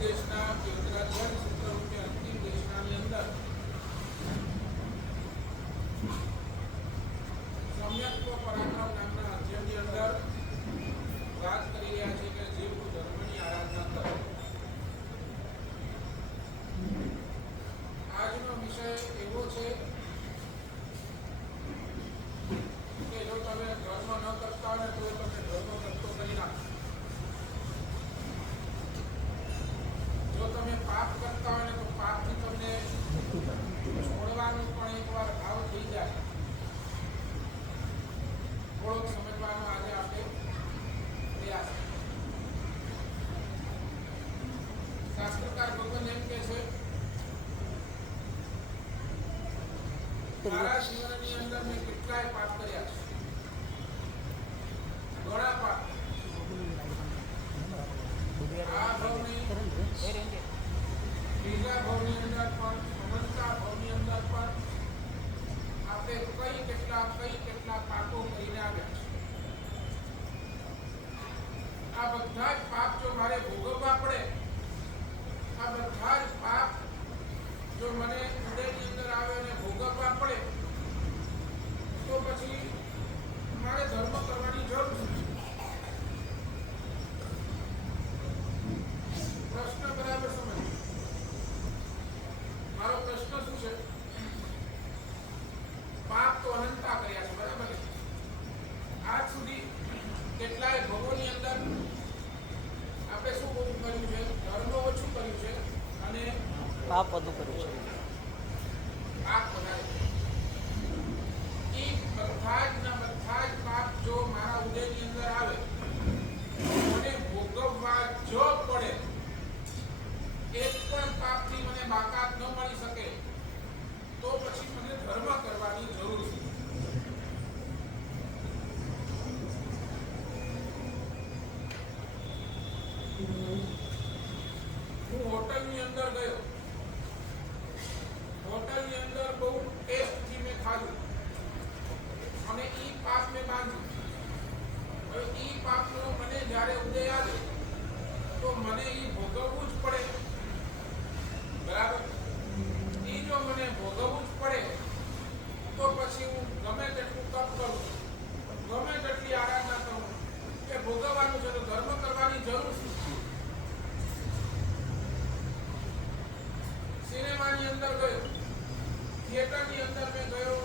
દેશના યોગરાજ્ય સૂત્ર રૂપે અંતિમ દેશનાની અંદર સમ્યક્ત્વ પરાક્રમ નામના અધ્યયનની અંદર વાત કરી રહ્યા છે કે જીવ ધર્મની આરાધના કરો. આજનો વિષય એવો છે કે જો તમે ધર્મ ન કરતા હોય તો તમે ધર્મ કરતો કરી નાખો. જો તમે પાપ કરતા હોય ને તો પાપથી તમને છોડવાનું પણ એકવાર ભાવ થઈ જાય. થોડોક સમજવાનો આજે આપણે પ્રયાસ. શાસ્ત્રકાર ભગવાન એમ કે છે મારા જીવનની અંદર મેં કેટલાય પાપ કર્યા છે, ઘણા પાપ. આ ભાવની બીજા ભાવની અંદર પણ અનંતા ભાવની અંદર પણ આપણે કઈ કેટલા પાપો કરીને આવ્યા છે. આ બધા જ પાપ જો મારે ભોગવવા પડે, આ બધા જ પાપ જો મને હૃદયની અંદર આવે અને ભોગવવા પડે તો પછી મારે ધર્મ કરવાની જરૂર નથી. પ્રશ્ન બરાબર સમજ. મારો પ્રશ્ન શું છે? પાપ તો અનંતા કર્યા છે, બરાબર ને? આજ સુધી કેટલાય ભવોની અંદર આપણે શું કર્યું છે? ધર્મ ઓછું કર્યું છે અને પાપ વધુ કર્યું છે. પાપ વધારે. એ બધા જ પાપ જો મારા ઉદયની અંદર આવે મને ભોગવવા જો પડે, એક પણ પાપથી મને બાકાત ન મળી શકે તો પછી મને ધર્મ કરવાની જરૂર છે. હું હોટલની અંદર ગયો, હોટલની અંદર બહુ ટેસ્ટથી મેં ખાધું અને ઈ પાપ મેં બાંધ્યું. હવે ઈ પાપનો મને જ્યારે ઉદય આવે તો મને ઈ ભોગવવું જ પડે, બરાબર? ઈ જો મને ભોગવવું જ પડે તો પછી હું ગમે તેટલું તપ કરું, ગમે તેટલી આરાધના કરું, કે ભોગવવાનું છે તો ધર્મ કરવાની જરૂર છે. સિનેમાની અંદર ગયો, થિયેટરની અંદર મેં ગયો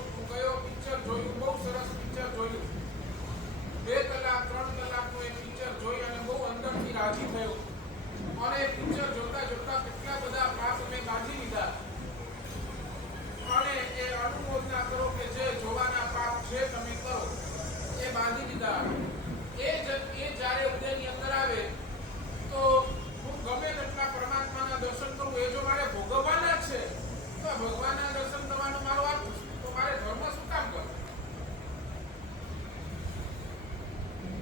પિક્ચર જોયું, બહુ સરસ પિક્ચર જોયું. 2 કલાક 3 કલાકનું એક પિક્ચર જોઈ અને બહુ અંદરથી રાજી થયો અને એ પિક્ચર જોતા જોતા કેટલા બધા પાપ મેં બાંધી લીધા અને એ અનુમોદના કરો કે જે જોવાના પાપ છે તમે કરો, એ બાંધી લીધા. એ જ્યારે ઉદયની અંદર આવે તો હું ગમે તેટલા પરમાત્માના દર્શન કરું, એ જો મારે ભોગવવાના જ છે તો ભગવાનના દર્શન કરવાનો મારો હક છે, તો મારે ધર્મ શું કામ કરવો?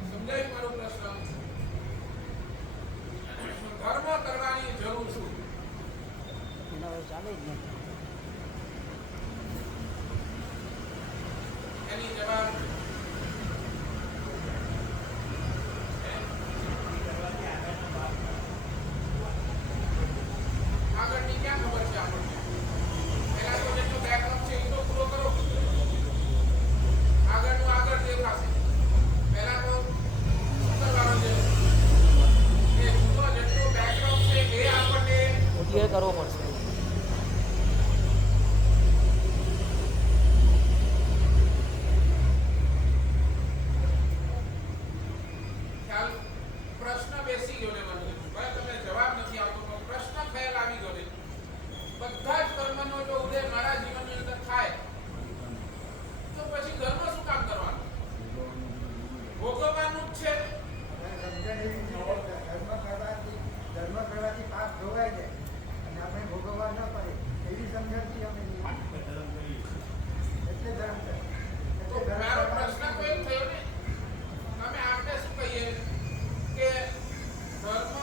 સમજાય મારો પ્રશ્ન? ધર્મ કરવાની જરૂર શું? એના હવે ચાલે જ નથી. એની જવાબ આગળની ક્યાં ખબર છે આપણને? પહેલા તો જેટલો બેકઅપ છે એ તો પૂરો કરો, આગળનું આગળ દેખાશે. પહેલા તો શું કરવાનું છે? એ જૂનો જેટલો બેકઅપ છે એ આપણને ઉદય કરવો પડશે. ખ્યાલ પ્રશ્ન બેસી ગયો ને મને. ભાઈ તમે જવાબ નથી આવતો તો પ્રશ્ન ખ્યાલ આવી ગયો ને. બધા જ કર્મનો જો ઉદય મારા જીવનની અંદર થાય તો પછી ધર્મ શું કામ કરવાનું? ભોગવવાનું જ છે. ધર્મ કરવાથી પાપ ધોવાઈ જાય અને આપણે ભોગવવા ન પડે એવી સમજણથી અમે એટલે ધર્મ કરે. તો મારો પ્રશ્ન તો એ થયો ને, અમે આપણે શું કહીએ કે ધર્મ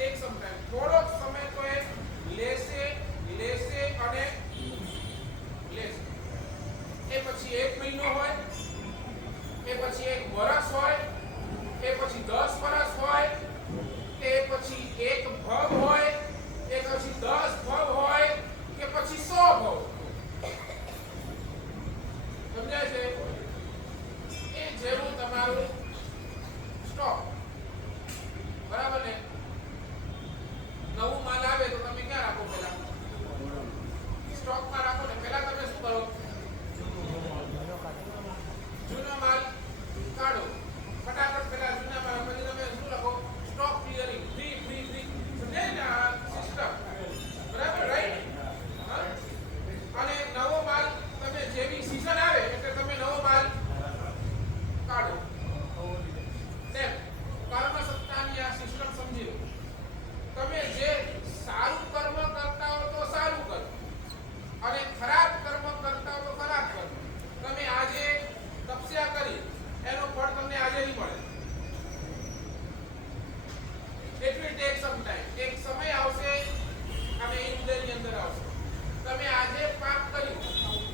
ટેક સમ ટાઈમ. થોડોક સમય તો એ લેશે અને લેશે. એ પછી 1 મહિનો હોય, એ પછી 1 વર્ષ હોય, એ પછી 10 વર્ષ હોય, કે પછી 1 ભવ હોય, એ પછી 10 ભવ હોય, કે પછી 100 ભવ. સમજાય છે? એ જેવું તમારું સ્ટોક. બરાબર ને? નવું માલ આવે તો તમે ક્યાં રાખો? પહેલા સ્ટોકમાં રાખો ને. પહેલા તમે શું કરો? જૂનો માલ કાઢો. ફટાફટ પહેલા જૂના માલ, પછી તમે શું લખો? Stock clearing. ફ્રી. સમજાય ને આ સિસ્ટમ? બરાબર, રાઈટ? હા. અને નવો માલ તમે જેવી સીઝન આવે એટલે તમે નવો માલ કાઢો. તેમ કર્મ સત્તાની આ સિસ્ટમ સમજી લો. તમે જે સારું કર્મ કરતા હો તો સારું કરો, અને ખરાબ કર્મ કરતા હો તો ખરાબ કરો. તમે આજે તપસ્યા કરી એનો ફળ તમને આજે નહીં મળે. It will take some time. એક સમય આવશે અને એ ઉદયની અંદર આવશે. તમે આજે પાપ કર્યું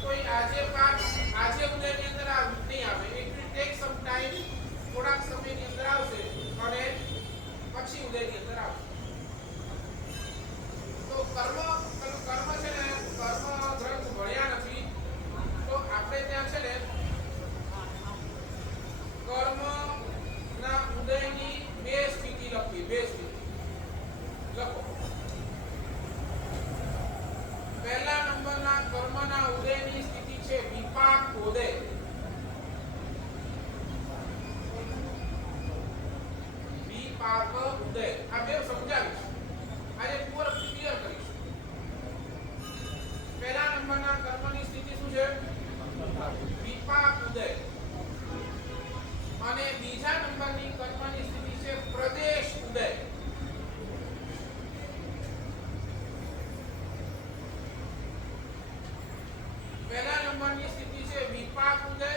તો એ આજે પાપ આજે ઉદયની અંદર નહીં આવે. It will take some time. થોડાક સમયની અંદર આવશે અને પછી ઉદયની અંદર આવશે. તો કર્મ છે ને, કર્મ ગ્રંથ ભણ્યા નથી તો આપણે ત્યાં છે ને કર્મ ના ઉદયની 2 સ્થિતિ લખવી. 2 સ્થિતિ લખો. પહેલા નંબરના કર્મના ઉદયની સ્થિતિ છે વિપાક ઉદય. વિપાક ઉદય. આ બે સમજાવીશ આજે, પૂર ક્લિયર કરીશ. પહેલા નંબરના કર્મની સ્થિતિ શું છે? વિપાક ઉદય. અને બીજા નંબરની કર્મની સ્થિતિ છે પ્રદેશ ઉદય. પહેલા નંબરની સ્થિતિ છે વિપાક ઉદય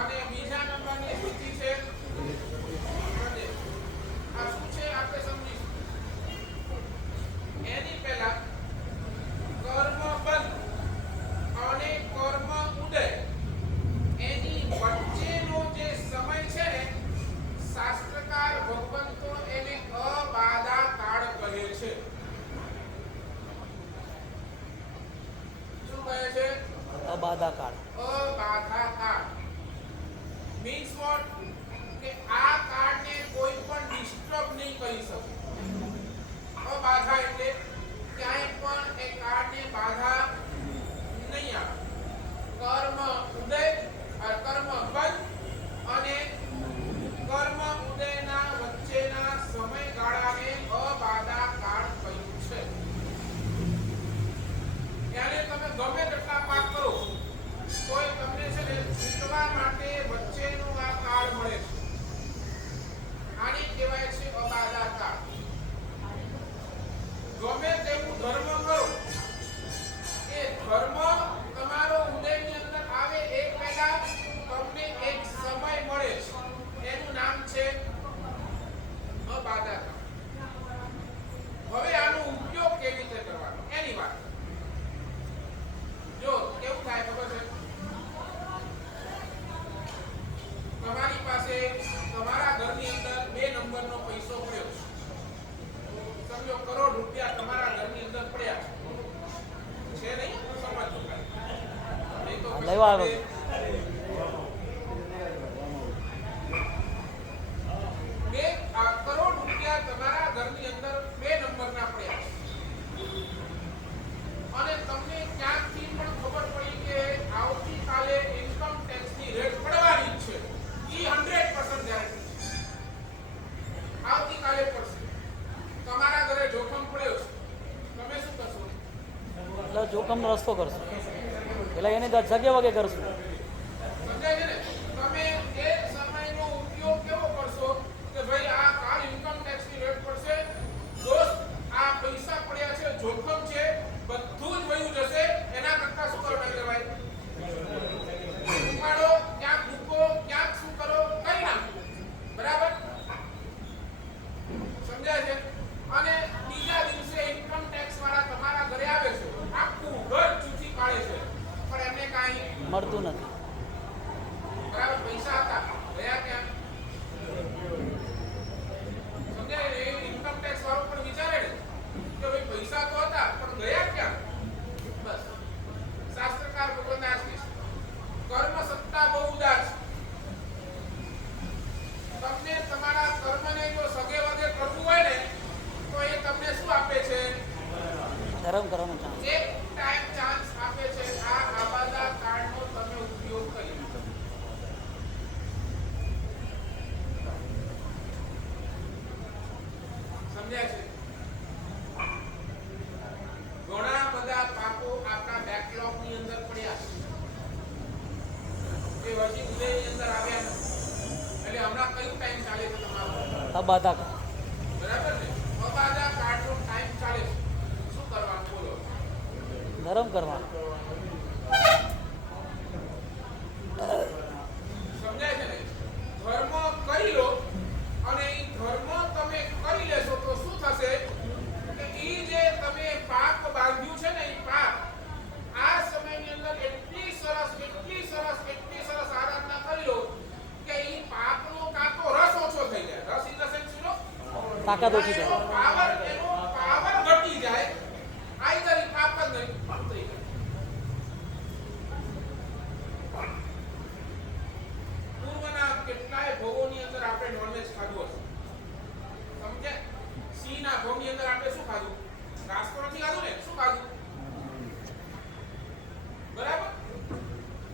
અને બીજા નંબરની સ્થિતિ છે પ્રદેશ. આ શું છે આપણે સમજીશું. એની પહેલા કર્મ બંધ અને કર્મ ઉદય એની વચ્ચેનો જે સમય છે ને, શાસ્ત્રકાર ભગવંતો એને અબાધા કાળ કહે છે. શું કહે છે? અબાધા કાળ. અબાધા કાળ મીન્સ વોટ? કે આ કાળને કોઈ પણ ડિસ્ટર્બ નહીં કરી શકે. અબાધા એટલે ક્યાંય પણ એ કાળને બાધા નહીં આવે. કર્મ ઉદય, કર્મ બંધ અને કર્મ ઉદયના વચ્ચેના સમયગાળાને અબાધા કાળ કહ્યું છે. ત્યારે તમે ગમે તેટલા પાપ કરો તોય તમને છે ને છૂટવા માટે વચ્ચેનો આ કાળ મળે છે. આને કહેવાય છે અબાધા કાળ. ગમે તેવું ધર્મ કરો, એ ધર્મ તમારો ઉદયની અંદર આવે એ પહેલા તમને એક સમય મળે છે. એનું નામ છે અબાધા કાળ. હવે આનો ઉપયોગ કેવી રીતે કરવાનો એની વાત. જો કેવું થાય ખબર છે? તમારી પાસે તમારા ઘરની અંદર 2 નંબરનો પૈસો પડ્યો છે. સમજો કરોડ રૂપિયા તમારા ઘરની અંદર પડ્યા છે નહીં? સમજો નહીં તો લેવા આવ્યો. કરોડ રૂપિયા તમારા ઘરની અંદર 2 નંબરના પડ્યા છે. અને તમને ક્યાંકથી પણ ખબર પડી કે આવતીકાલે ઇન્કમ ટેક્સની રેટ પડવાની છે. એ 100% ગેરંટી છે. આવતીકાલે પડશે. તમારા ઘરે જોખમ પડ્યો છે. તમે શું કરશો? એટલે જોખમનો રસ્તો કરશું. એટલે એને જગ્યા વગે કરશું. સમજાય છે ને? તમે એ સમયનો ઉપયોગ કેવો કરશો કે ભાઈ આ કાલ ઇન્કમ ટેક્સની રેટ પડશે, દોસ્ત આ પૈસા પડ્યા છે, જોખમ છે, બધું જ વયું જશે. એના કરતા શું કરો નહીં ભાઈ? ઉપાડો, ક્યાંક મૂકો, ક્યાંક શું કરો, કરી નાખો. બરાબર? સમજાય છે? ગરમ કરવાનો ચાન્સ. એક ટાઈમ ચાન્સ આપે છે આ આબાદા કાર્ડનો તમે ઉપયોગ કરી. સમજાય છે? ઘણા બધા પાકો આપણા બેકલોગ ની અંદર પડ્યા છે એ હજી ઉદયની અંદર આવ્યા નથી. એટલે હમણાં કયું ટાઈમ ચાલે છે તમારો? આબાદા કાર્ડ. બરાબર ને? આબાદા કાર્ડનો ટાઈમ ચાલે છે. શું કરવાનું બોલો? ગરમ કરવાનો. સમજાય છે ને? ધર્મ કરી લો અને એ ધર્મ તમે કરી લેશો તો શું થશે કે ઈ જે તમે પાક બાંધ્યું છે ને એ પાક આ સમયની અંદર એટલી સરસ આરાધના કરી લો કે ઈ પાકનો કાંતો રસ ઓછો થઈ જાય. રસ ઇન ધ સેન્સ શું? તાકાત ઓછી એનો થાય. પાવર ઘટી જાય. આઈ જરી પાક જ નહીં ઉતરી જાય. પૂર્વના કેટલાય ભોગોની અંદર આપણે નોનવેજ ખાધું હશે. સમજે? સિંહના ભોગની અંદર આપણે શું ખાધું? ઘાસ તો નથી ખાધું ને? શું ખાધું? બરાબર?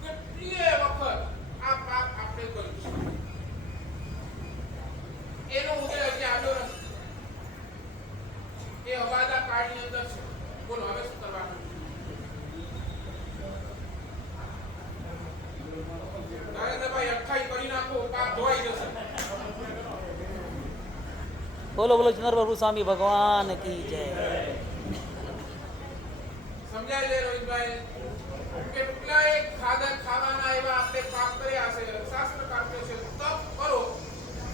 કેટલીય વખત આ પાપ આપણે કર્યું છે. એનો ઉદય હજી આવ્યો નથી. એ અબાદા કાળની અંદર છે. બોલો હવે શું કરવાનું? નરેન્દ્રભાઈ 28 કરી નાખો, પાપ ધોવાઈ જશે. બોલો બોલો ચંદ્ર પ્રભુ સ્વામી ભગવાન કી જય. સમજાય છે રોહિતભાઈ? કેટલાય ખાવાના એવા આપણે પાપ કર્યા છે. શાસ્ત્રકાર કહે છે તપ કરો,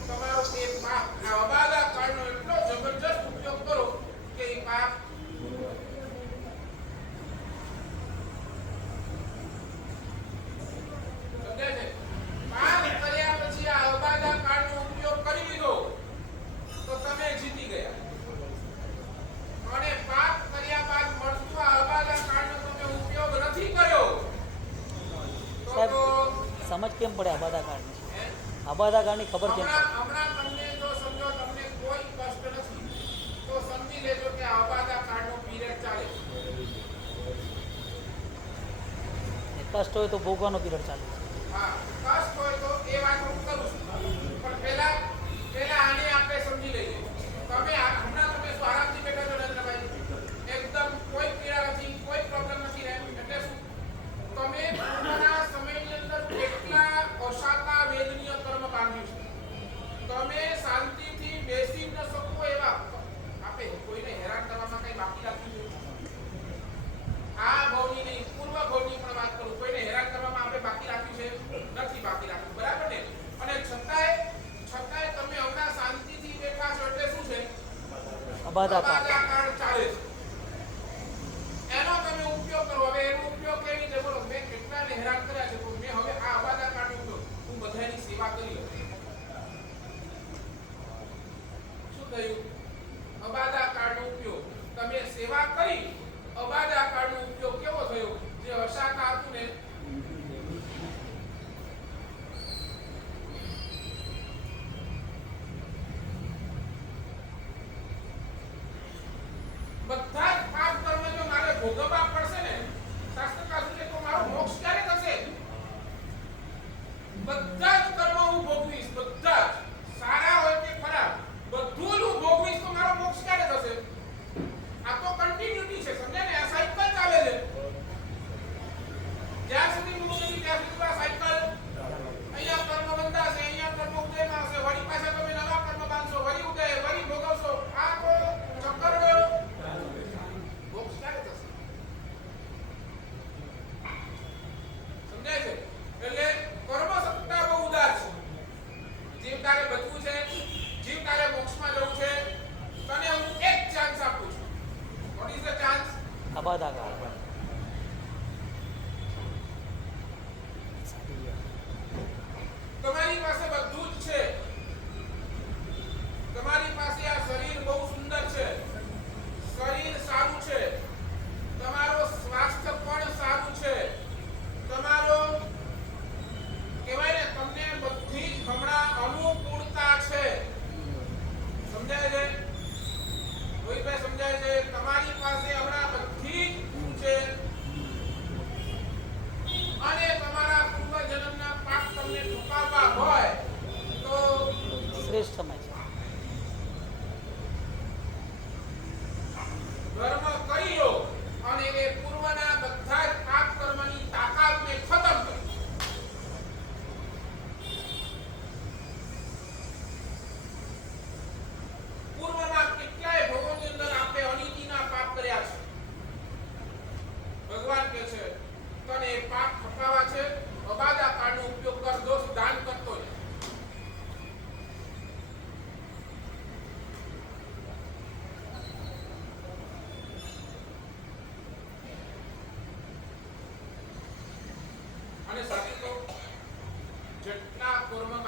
તમારો એ પાપ આ અબાદા કાળનો એટલો જબરજસ્ત ઉપયોગ કરો કે એ પાપ સમજાય છે? પાપ કર્યા પછી આ અબાદા કાળનો ઉપયોગ કરી લીધો તો તમે જીતી ગયા. અને પાપ કર્યા બાદ મળતું આ અબાદા કાળનો તમે ઉપયોગ નથી કર્યો સાહેબ, તો સમજ કેમ પડે આબાદા કાર્ડની? હે? આબાદા કાર્ડની ખબર કેમ પડે? હમણાં તમને જો સમજો તમને કોઈ કષ્ટ નથી તો સમજી લેજો કે આ અબાદા કાળનો પીરિયડ ચાલે છે. કષ્ટ હોય તો ભોગવાનો પીરિયડ ચાલે છે. હા, કષ્ટ હોય તો એ વાત હું કરું છું. પણ પહેલા આને આપણે સમજી લઈએ. હમણાં તમે શું આરામથી બેઠા છો નરેન્દ્રભાઈ? એકદમ કોઈ પીડા નથી, કોઈ પ્રોબ્લેમ નથી રહે. એટલે શું તમે પૂર્વના સમયની અંદર કેટલા અશાતા વેદનીય કર્મ બાંધ્યું છે. તમે શાંતિથી બેસી ન શકો એવા આપે કોઈને હેરાન કરવામાં કઈ બાકી રાખ્યું છે? આ ભવની નહીં, પૂર્વ ભવની પણ વાત કરું. કોઈને હેરાન કરવામાં આપણે બાકી રાખ્યું છે? નથી બાકી રાખ્યું. બરાબર ને? અને છતાંય તમે હમણાં શાંતિથી બેઠા છો એટલે શું છે? આબાદા કાર્ડ. અબાદા કાર્ડ ચાલે છે. એનો તમે ઉપયોગ કરો. હવે એનો ઉપયોગ કેવી રીતે? બોલો. મેં કેટલાને હેરાન કર્યા છે તો મેં હવે આ અબાદા કાર્ડનો ઉપયોગ હું બધાની સેવા કરી લઉં. શું થયું? અબાદા કાર્ડનો ઉપયોગ તમે સેવા કરી. અબાદા કાર્ડનો ઉપયોગ કેવો થયો? જે અશાતા હતું ને બધા જ પાપ કર્મ જો મારે ભોગવવા પડશે ને શાસ્ત્રકાર શું છે તો મારો મોક્ષ ક્યારે થશે? બધા જ કર્મ હું ભોગવીશ. બધા જ સારા હોય કે ખરાબ બધું જ હું ભોગવીશ તો મારો મોક્ષ ક્યારે થશે? આ તો કન્ટિન્યુટી છે. સમજ્યા ને? આ સાયકલ ચાલે છે. જ્યાં સુધી મુક્ત નથી ત્યાં સુધી આ સાયકલ અહીંયા કર્મ બંધાશે, અહીંયા કર્મ ઉદયમાં હશે, વળી પાછા તમે નવા કર્મ બાંધશો, વળી ઉદય, વળી ભોગવશો. આ તો ચક્કર ગયો. મોક્ષ ક્યારે થશે? સમજાય છે? એટલે કર્મ સત્તા બહુ ઉદાર છે. જીવ તારે બચવું છે, જીવ તારે મોક્ષમાં જવું છે, તને હું એક ચાન્સ આપું છું. What is the chance? આબાદા કાર્ડ. તમારી પાસે બધું જ છે. તમારી પાસે આ શરીર બહુ સુંદર છે, શરીર સારું છે, તમારો સ્વાસ્થ્ય પણ સારું છે, તમારો કહેવાય ને તમને બધી જ હમણાં અનુકૂળતા છે. સમજાય છે રોહિતભાઈ? સમજાય છે? તમારી પાસે હમણાં બધી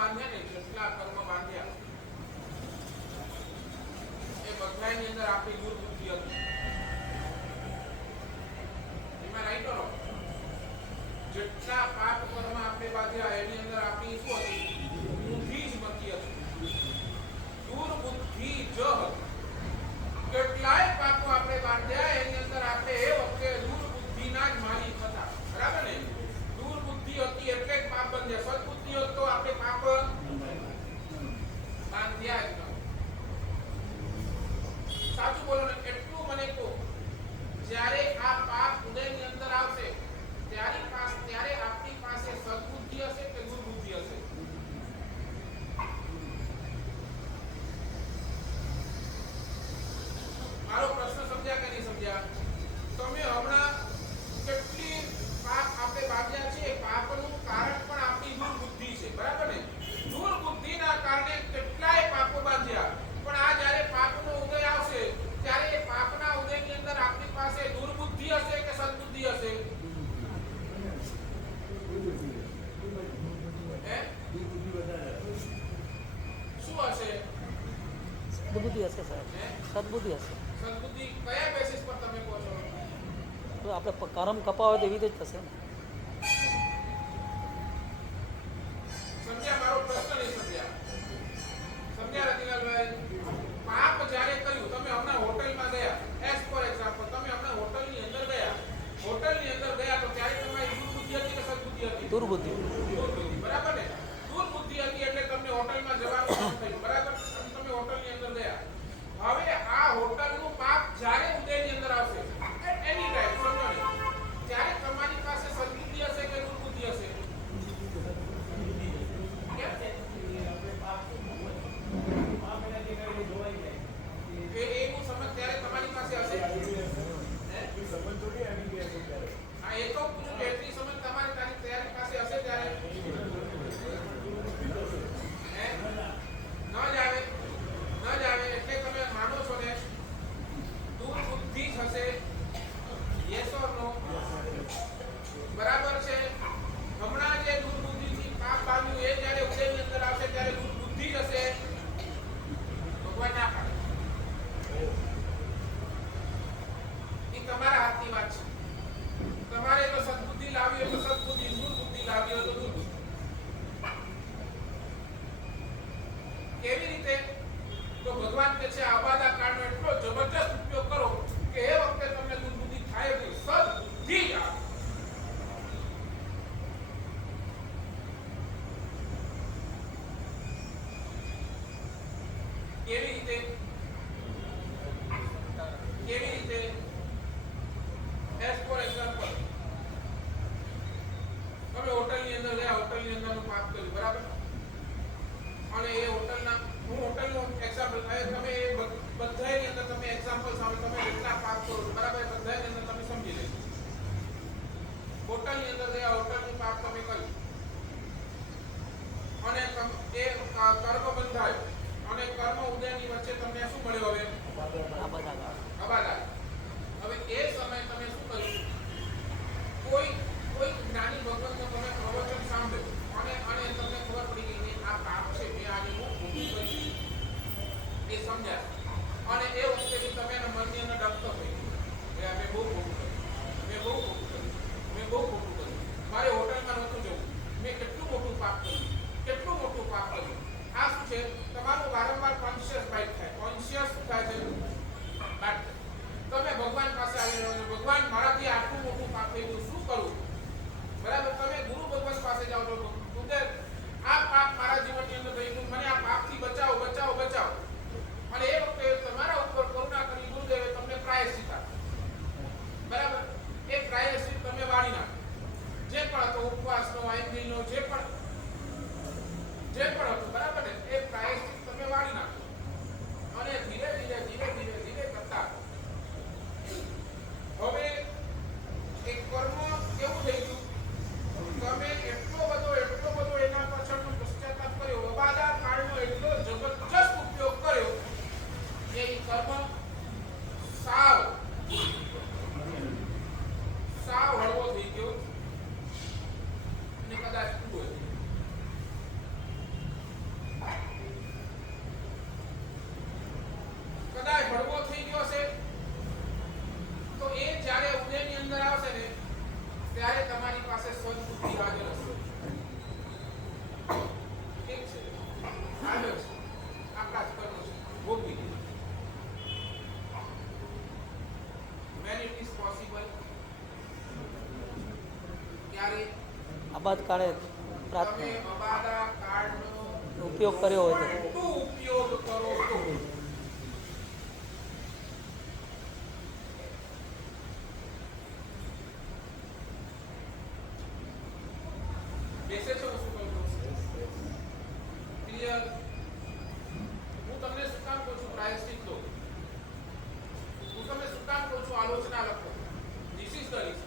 બાંધ્યા ને જેટલા કર્મ બાંધ્યા એ બધાની અંદર આપણી દુર્બુદ્ધિ હતી. એમાં રાઈટો નો જેટલા પાપ કર્મ આપણે બાંધ્યા એની અંદર આપણી શું હતી? બુદ્ધિ જ બચી હતી. દુર્બુદ્ધિ જ હતી. કેટલાય પાપો આપણે બાંધ્યા એની અંદર આપણે એ વખતે દુર્બુદ્ધિના જ માલિક હતા. બરાબર ને? દુર્બુદ્ધિ હતી એટલે જ પાપ બંધ્યા. સદબુદ્ધિ હોત તો આપણે પાપ બાંધ્યા જ ન. સાચું બોલો ને? એટલું મને કહો, જ્યારે આ પાપ ઉદયની અંદર આવશે ત્યારે આપણી પાસે સદબુદ્ધિ હશે કે દુર્બુદ્ધિ હશે? મારો પ્રશ્ન સમજ્યા કે નહીં સમજ્યા? તમે હમણાં કેટલી પાપ આપણે બાંધ્યા છે? પાપનું કારણ પણ આપણી દુર્બુદ્ધિ છે. બરાબર ને? દુર્બુદ્ધિના કારણે કેટલાય પાપો બાંધ્યા. પણ આ જ્યારે પાપનો ઉદય આવશે ત્યારે એ પાપના ઉદયની અંદર આપણી પાસે દુર્બુદ્ધિ હશે કે સદબુદ્ધિ હશે? શું હશે? સદબુદ્ધિ હશે સાહેબ, સદબુદ્ધિ હશે. સદબુદ્ધિ કયા બેસિસ પર તમે કહો છો? તો આપણે કર્મ કપાવે તો એવી રીતે જ થશે ને. સમજ્યા? મારો પ્રશ્ન નહીં સમજ્યા? સમજ્યા રતિલાલભાઈ? પાપ જ્યારે કર્યું, તમે હમણાં હોટલમાં ગયા, એઝ ફોર એક્ઝામ્પલ તમે હમણાં હોટલની અંદર ગયા તો ત્યારે તમારી દુર્બુદ્ધિ હતી કે સદબુદ્ધિ હતી? દુર્બુદ્ધિ. દુર્બુદ્ધિ. બરાબર ને? દુર્બુદ્ધિ હતી એટલે તમને હોટલમાં જવાનું મન થયું. બરાબર? અને તમે હોટલની અંદર ગયા. હવે આ હોટલનું પાપ જ્યારે ઉદયની અંદર આવશે, એની ટાઈમ સમજો ને, ત્યારે તમારી પાસે સદબુદ્ધિ હશે કે દુર્બુદ્ધિ હશે? એવું સમજ ત્યારે તમારી પાસે હશે. હા, એ તો પૂછું કે એટલી સમજ તારી પાસે હશે ત્યારે ન જ આવે એટલે તમે માનો છો ને દુર્બુદ્ધિ જ હશે? યસ ઓર નો? બરાબર છે? હમણાં જે દુર્બુદ્ધિથી પાપ બાંધ્યું એ જ્યારે ઉદયની અંદર આવશે ત્યારે દુર્બુદ્ધિ જ હશે? ભગવાન ના પાડે. એ તમારા હાથની વાત છે. તમારે તો સદબુદ્ધિ લાવી હોય તો સદબુદ્ધિ, દુર્બુદ્ધિ લાવી હોય તો દુર્બુદ્ધિ. કેવી રીતે? તો ભગવાન કહે છે આબાદા કાળનો એટલો જબરજસ્ત ઉપયોગ કરો કે એ વખતે તમને દુર્બુદ્ધિ થાય નહીં, સદબુદ્ધિ જ આવે. કેવી રીતે? એઝ ફોર એક્ઝામ્પલ તમે હોટલની અંદર ગયા, હોટલની અંદરનું પાપ કર્યું. બરાબર? અને એ હોટલનું એક્ઝામ્પલ તમે બધાની અંદર તમે એક્ઝામ્પલ સામે તમે એટલા પાપ કરો છો. બરાબર? બધાની અંદર તમે સમજી લેજો. હોટલની અંદર ગયા, હોટલનું પાપ તમે કર્યું અને એ કર્મ બંધાયો અને કર્મ ઉદયની વચ્ચે તમને શું મળ્યો? હવે અબાદા. હવે એ સમયે તમે શું કર્યું? કોઈ જ્ઞાની ભગવંતનો તમે પ્રવચન સાંભળ્યો અને તમને ખબર પડી ગઈ કે આ પાપ છે, મેં આને બહુ ખોટું કર્યું, એ સમજ્યા. અને એ વખતે તમે એના મનની અંદર ડગતો થઈ ગયો, મેં બહુ ખોટું કર્યું, મારે હોટલમાં નહોતું જવું, મેં કેટલું મોટું પાપ કર્યું. આ શું છે? તમારું વારંવાર કોન્શિયસ બાઇટ થાય. કોન્શિયસ શું થાય છે? બાઇટ. તમે ભગવાન પાસે આવી રહ્યો છો, ભગવાન મારાથી આટલું મોટું પાપ થઈ ગયું, શું કરું? બરાબર? તમે ગુરુ ભગવાન પાસે જાઓ છો, આ પાપ મારા જીવનની અંદર થઈ ગયું, મને આ પાપથી બચાવો. અને એ વખતે તમારા ઉપર કરુણા કરી ગુરુદેવે તમને પ્રાયશ્ચિત આપ્યું. બરાબર? એ પ્રાયશ્ચિત તમે વાળી નાખો. જે પણ હતો ઉપવાસનો, આઈંદ્રીનો, જે પણ હતું. બરાબર ને? એ પ્રાયશ્ચિત તમે વાળી નાખો. અબાદ કાળે તમે પ્રાર્થના અબાદા કાર્ડનો ઉપયોગ કર્યો હોય તો ખોટો ઉપયોગ કરો તો બેસે છો શું કહું છું ક્લિયર હું તમને શું કામ કહું છું પ્રાયશ્ચિત લો હું તમને શું કામ કહું છું આલોચના લખો ધીસ ઇઝ ધ રીઝન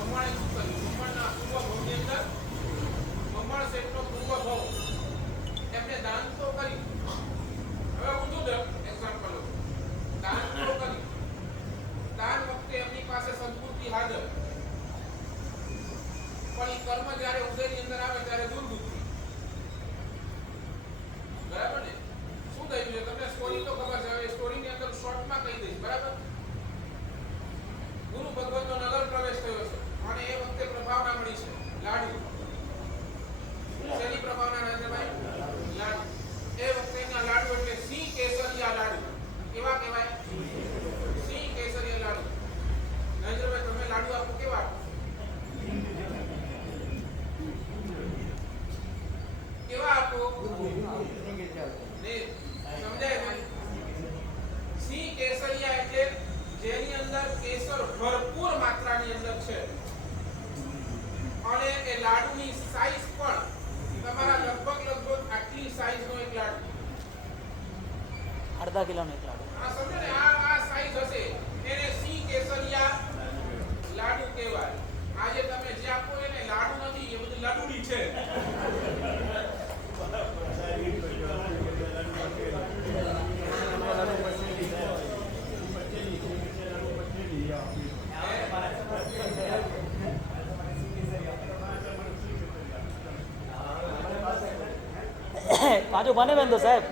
મમ્મણે શું કર્યું મમ્મણના પૂર્વ ભવની અંદર મમ્મણ શેઠનો પૂર્વ ભવ એમને દાન તો કર્યું હવે ઊંધું એક્ઝામ્પલ લો દાન તો કર્યું દાન વખતે એમની પાસે સદબુદ્ધિ હાજર પણ એ કર્મ જ્યારે ઉદયની અંદર આવે ત્યારે દુર્બુદ્ધિ બરાબર ને શું થયું છે તમને સ્ટોરી તો ખબર છે હવે સ્ટોરીની અંદર શોર્ટમાં કહી દઈશ બરાબર ગુરુ ભગવતનો નગર પ્રવેશ થયો છે અને એ વખતે પ્રભાવના મળી છે લાડુ શેની પ્રભાવના નરેન્દ્રભાઈ લાડુ એ વખતેના લાડુ એટલે સિંહ કેસરિયા લાડુ કેવા કહેવાય સિંહ કેસરિયા લાડુ નરેન્દ્રભાઈ તમે લાડુ આપો કેવા આપો કેવા આપો ને સમજાય ને સિંહ કેસરિયા એટલે જેની અંદર કેસર ભરપૂર માત્રાની અંદર છે અને એ લાડુની સાઈઝ પણ તમારા લગભગ આટલી સાઈઝનો એક લાડુ અડધા કિલોનો એક લાડુ આ સમજો ને આ સાઈઝ હશે એને સિંહ કેસરિયા લાડુ કહેવાય આજે તમે જે આપો એને લાડુ નથી એ બધું લાડુડી છે પાછું બને બેન તો સાહેબ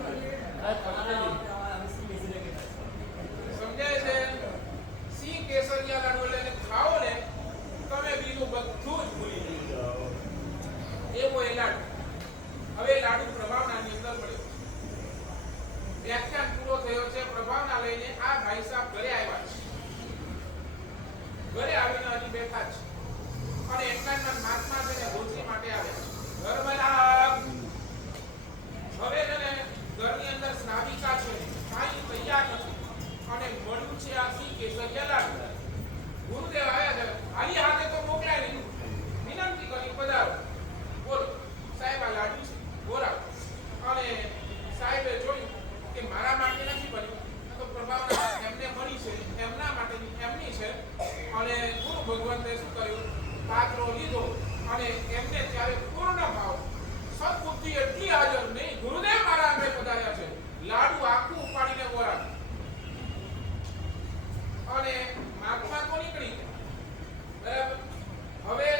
સમજાય છે સિંહ કેસરિયા લાડુ એટલે એને ખાઓ ને તમે બીજું બધું જ ભૂલી જાઓ એવો એ લાડુ હવે લાડુ પ્રભાવનાની અંદર મળ્યો વ્યાખ્યાન પૂરો થયો છે પ્રભાવના લઈને આ ભાઈ સાહેબ ઘરે આવ્યા છે ઘરે આવીને હજી બેઠા છે અને એટલામાં મહાત્મા છે ને રોટલી માટે આવ્યા છે ઘરમાં હવે ને ઘરની અંદર સ્નાવિકા છે કાંઈ તૈયાર નથી અને મળ્યું છે આ સિંહ કેસરિયા લાડુ ગુરુદેવ આવ્યા છે હાલી હાથે તો મોકલાય નહીં વિનંતી કરી પધારો બોલો સાહેબ આ લાડુ છે બોરા અને સાહેબે જોયું કે મારા માટે નથી બન્યું તો પ્રભાવના એમને મળી છે એમના માટેની એમની છે અને ગુરુ ભગવંતે શું કર્યું પાત્રો લીધો અને એમને ત્યારે પૂર્ણ ભાવ સદબુદ્ધિ એટલી હાજર નહીં ગુરુદેવ મારા આગળ પધાર્યા છે લાડુ આખું ઉપાડીને બોરા અને માગમાં તો નીકળી ગયા બરાબર હવે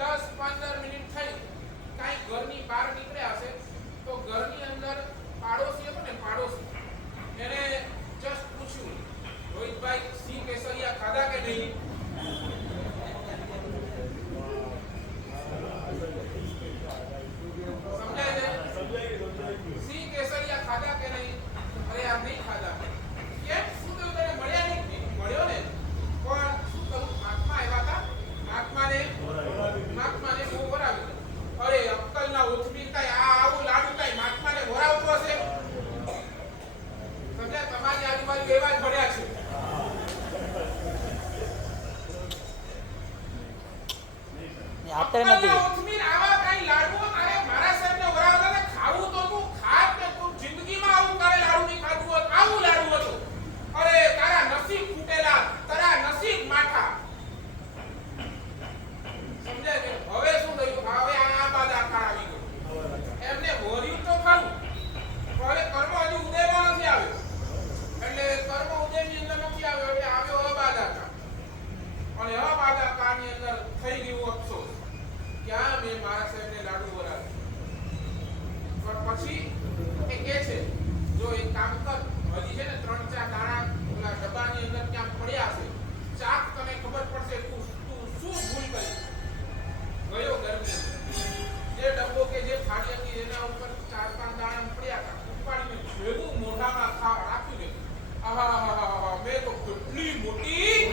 10-15 મિનિટ થઈ કાંઈ ઘરની બહાર નીકળ્યા હશે તો ઘરની અંદર પાડોશી હતો ને પાડોશી એને જસ્ટ પૂછ્યું રોહિતભાઈ સિંહ કેસરિયા ખાધા કે નહીં સમજાય છે સિંહ કેસરિયા ખાધા કે નહીં અરે આ નહીં ખાધા કેમ શું થયું તને મળ્યા નહીં મળ્યો ને પણ શું કરું આત્મા આવ્યા હતા આત્માને બહુ વરાવી અરે અક્કલના ઉથબી કાંઈ આવું લાડુ કાંઈ આત્માને વરાવતો હશે સમજ્યા તમારી આજુબાજુ એવા જ મળ્યા છે અત્યારે નથી ઉથબી આવા કાંઈ લાડુ તારે મારા સાહેબને વરાવતા ને ખાવું તો તું ખાત ને તું જિંદગીમાં આવું તારે લાડુ નહીં ખાધું હોત આવું લાડુ હતું અરે તારા નસીબ ફૂટેલા તારા નસીબ માઠા સમજાય કે હવે શું થયું હવે આ બાદ આકાર આવી ગયો એમને વર્યું તો ખરું હવે કર્મ હજી ઉદયમાં નથી આવ્યો એટલે કર્મ ઉદયની અંદર નથી આવ્યો એટલે આવ્યો અબાદ આકાર અને અબાદ આકારની અંદર થઈ ગયું અફસોસ ક્યાં મેં મારા સાહેબને લાડુ વરાવ્યું પણ પછી એ કહે છે જો એક કામ કર હજી છે ને 3-4 દાણા ઓલા ડબ્બાની અંદર ક્યાં પડ્યા છે ચાક તને ખબર પડશે તું શું ભૂલ કરી ગયો ગરમી જે ડબ્બો કે જે થાળી હતી એના ઉપર 4-5 દાણા પડ્યા હતા ઉપાડીને ભેગું મોઢામાં રાખ્યું ને આહા મેં તો કેટલી મોટી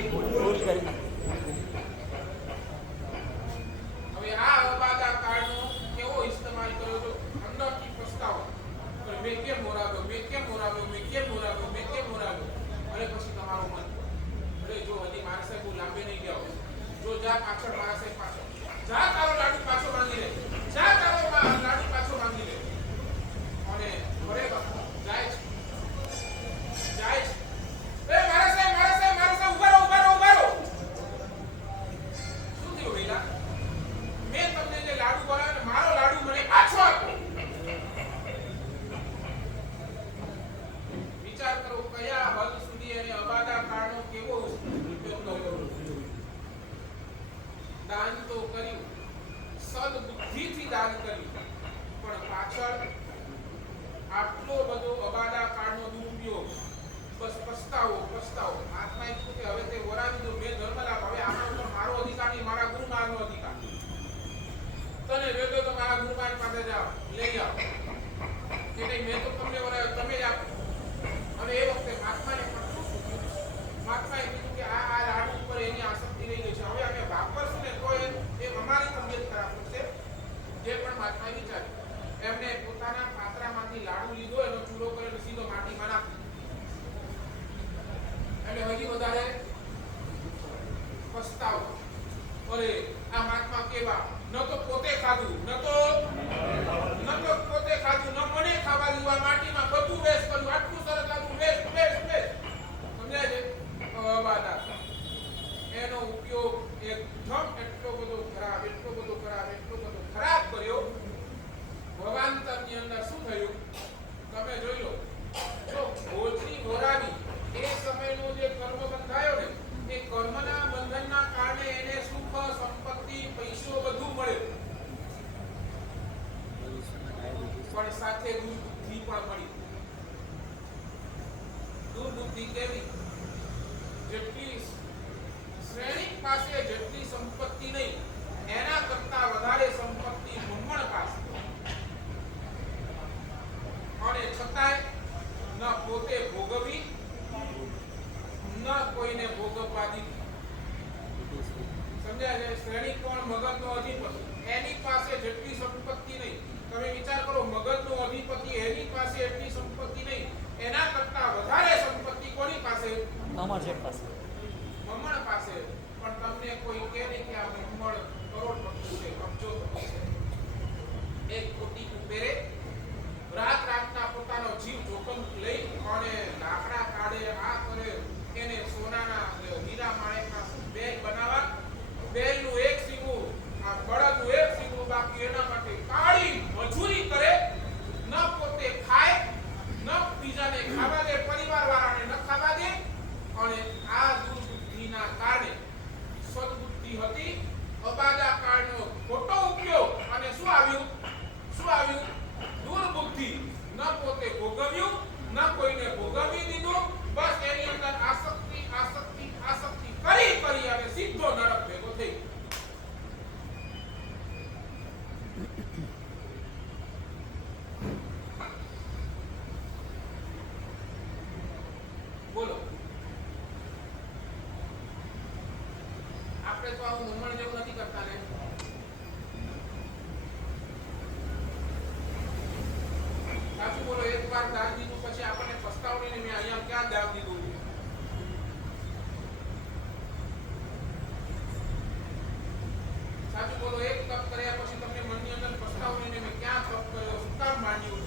પાછળ આટલો બધો અબાધા કાળનો દુરુપયોગ, બસ પસ્તાવો. મહાત્માએ કીધું કે હવે તે વરાવી દો, મેં ધર્મ લાભ, હવે આનો ઉપર મારો અધિકાર નહીં, મારા ગુરુ મહારાજનો અધિકાર. તને વેદો તો મારા ગુરુ મહારાજ પાસે જાઓ, લઈ આવો. કે નહીં, મેં તો તમને વરાવ્યો, તમે જ આપો. અને એ વખતે મહાત્માને પણ શું થયું? મહાત્માએ કીધું કે આ લાડુ ઉપર એની આસક્તિ રહી ગઈ છે, હવે અમે વાપરશું ને તો એ અમારી તબિયત ખરાબ થશે. જે પણ મહાત્માએ વિચાર્યું, એમને પોતાના પાત્રામાંથી લાડુ લીધો, એનો ચૂરો કરીને સીધો માટીમાં નાખ્યો. એટલે હજી વધારે પસ્તાવો. અરે આ મહાત્મા કેવા, ન તો પોતે ખાધું, ન તો પોતે ખાધું, ન મને ખાવા દીધું, આ માટીમાં બધું વેસ્ટ કર્યું, આટલું સરસ લાગ્યું, વેસ્ટ. સમજાય છે? અબાધા. એનો ઉપયોગ એકદમ એટલો બધો ખરાબ કર્યો. ભવાંતરની અંદર શું થયું તમે જોઈ લો. જો ભોજની વરાવી એ સમયનો જે કર્મ બંધાયો ને, એ કર્મના બંધનના કારણે એને સુખ, સંપત્તિ, પૈસો બધું મળ્યું, પણ સાથે દુર્બુદ્ધિ પણ મળી. દુર્બુદ્ધિ કેવી? જેટલી શ્રેણી પાસે જેટલી સંપત્તિ નહીં, એના કરતા વધારે સંપત્તિ બ્રાહ્મણ પાસે, અને છતાંય ન પોતે ભોગવી, ન કોઈને ભોગવવા દીધી. સમજાય છે? શ્રેણી કોણ? મગજનો અધિપતિ. એની પાસે જેટલી સંપત્તિ નહીં. તમે વિચાર કરો, મગજનો અધિપતિ, એની પાસે એટલી સંપત્તિ નહીં, એના કરતા વધારે સંપત્તિ કોની પાસે? બ્રાહ્મણ પાસે. બ્રાહ્મણ પાસે. પણ તમને કોઈ કહે નહીં કે આ બ્રાહ્મણ કરોડપતિ છે, અબજોપતિ છે. એક કોટી ઉપેરે રાતના પોતાનો જીવ જોખમ લઈ અને લાકડા કાઢે, આ કરે, એને સોનાના હીરા માણેકના બેગ બનાવવા, બેલનું એક સીંગું, આ બળદનું એક સીંગું બાકી, એના માટે કાળી મજૂરી કરે. ન પોતે ખાય, ન બીજાને ખાવા દે, પરિવાર વાળાને ન ખાવા દે. અને આ દુર્બુદ્ધિના કારણે સદબુદ્ધિ હતી, અબાધા કાળનો ખોટો ઉપયોગ, અને શું આવ્યું? દુર્બુદ્ધિ. ન પોતે ભોગવ્યું, ન કોઈને ભોગવી દીધું, બસ એની અંદર આસક્તિ કરી અને સીધો નરક ભેગો થઈ. બોલો, આપણે તો આવું મમણ જેવું નથી કરતા ને. સાચું બોલો. એક વાર દાન દીધું પછી આપણને પસ્તાવણી ને મેં અહીંયા ક્યાં દાન દીધું? સાચું બોલો. એક તપ કર્યા પછી તમને મનની અંદર પસ્તાવણી ને મેં ક્યાં તપ કર્યો, શું કામ માંડ્યું?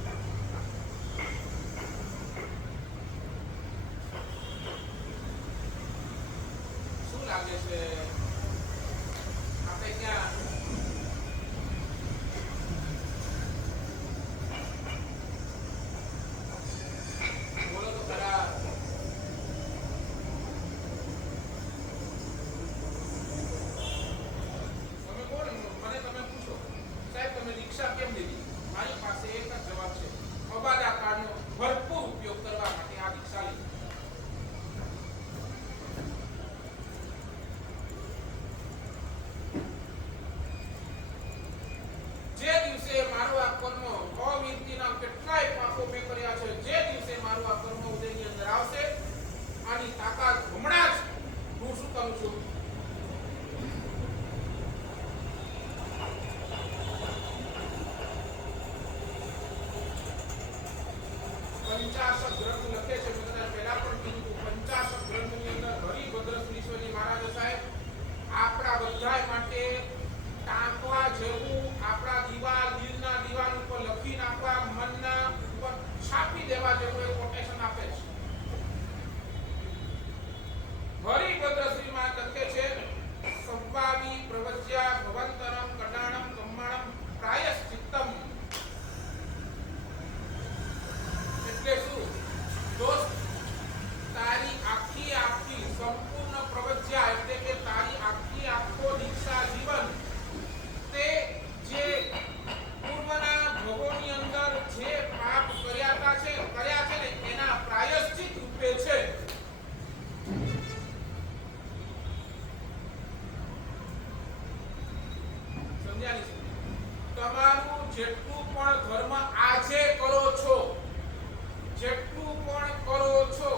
શું લાગે છે? આપણે ક્યાં બોલો તો ખરા. તમે કોણ? મને તમે પૂછો, સાહેબ તમે દીક્ષા કેમ લીધી? મારી પાસે એક જ જવાબ છે, અબાધા કાળનો ભરપૂર ઉપયોગ કરવા માટે આ દીક્ષા લીધી. જે દિવસે મારું આ કર્મ અવિરતિના કેટલાય પાપો મેં કર્યા છે, જે દિવસે મારું આ કર્મ ઉદયની અંદર આવશે, આની તાકાત હમણાં જ હું શું કરું છું? પંચાશક ગ્રંથ લખે છે. મેં કદાચ પહેલા પણ કીધું હતું, પંચાશક ગ્રંથની અંદર હરિભદ્ર શ્રીશ્વરજી મહારાજ સાહેબ આપણા બધા માટે ટાંકવા જેવું, આપણા દિલના દિવાલ ઉપર લખી નાખવા, મનના ઉપર તમારું જેટલું પણ ધર્મ આજે કરો છો, જેટલું પણ કરો છો,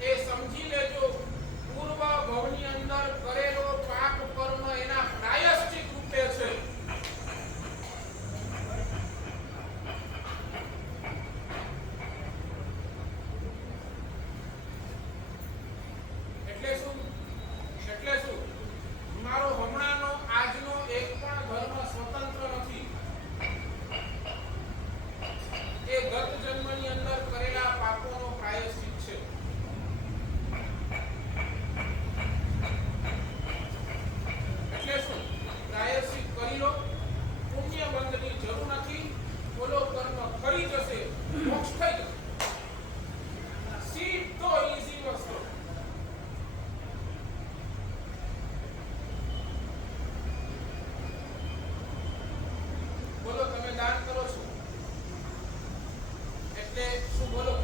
એ સમજી લેજો પૂર્વ ભવની અંદર કરેલો પાપ કર્મ એના પ્રાયશ્ચિત રૂપે છે. એટલે શું? એટલે શું? મારો હમણાંનો આજનો એક પણ ધર્મ સ્વતંત્ર નથી. એ ગત જન્મની અંદર કરેલા પાપોનો પ્રાયશ્ચિત છે. એટલે શું? પ્રાયશ્ચિત કરી લો, પુણ્ય બંધની જરૂર નથી, બોલો કર્મ કરી જશે, મોક્ષ થઈ જશે. સીધો ઈઝી વસ્તુ. બોલો તમે દાન કરો છો એટલે શું? બોલો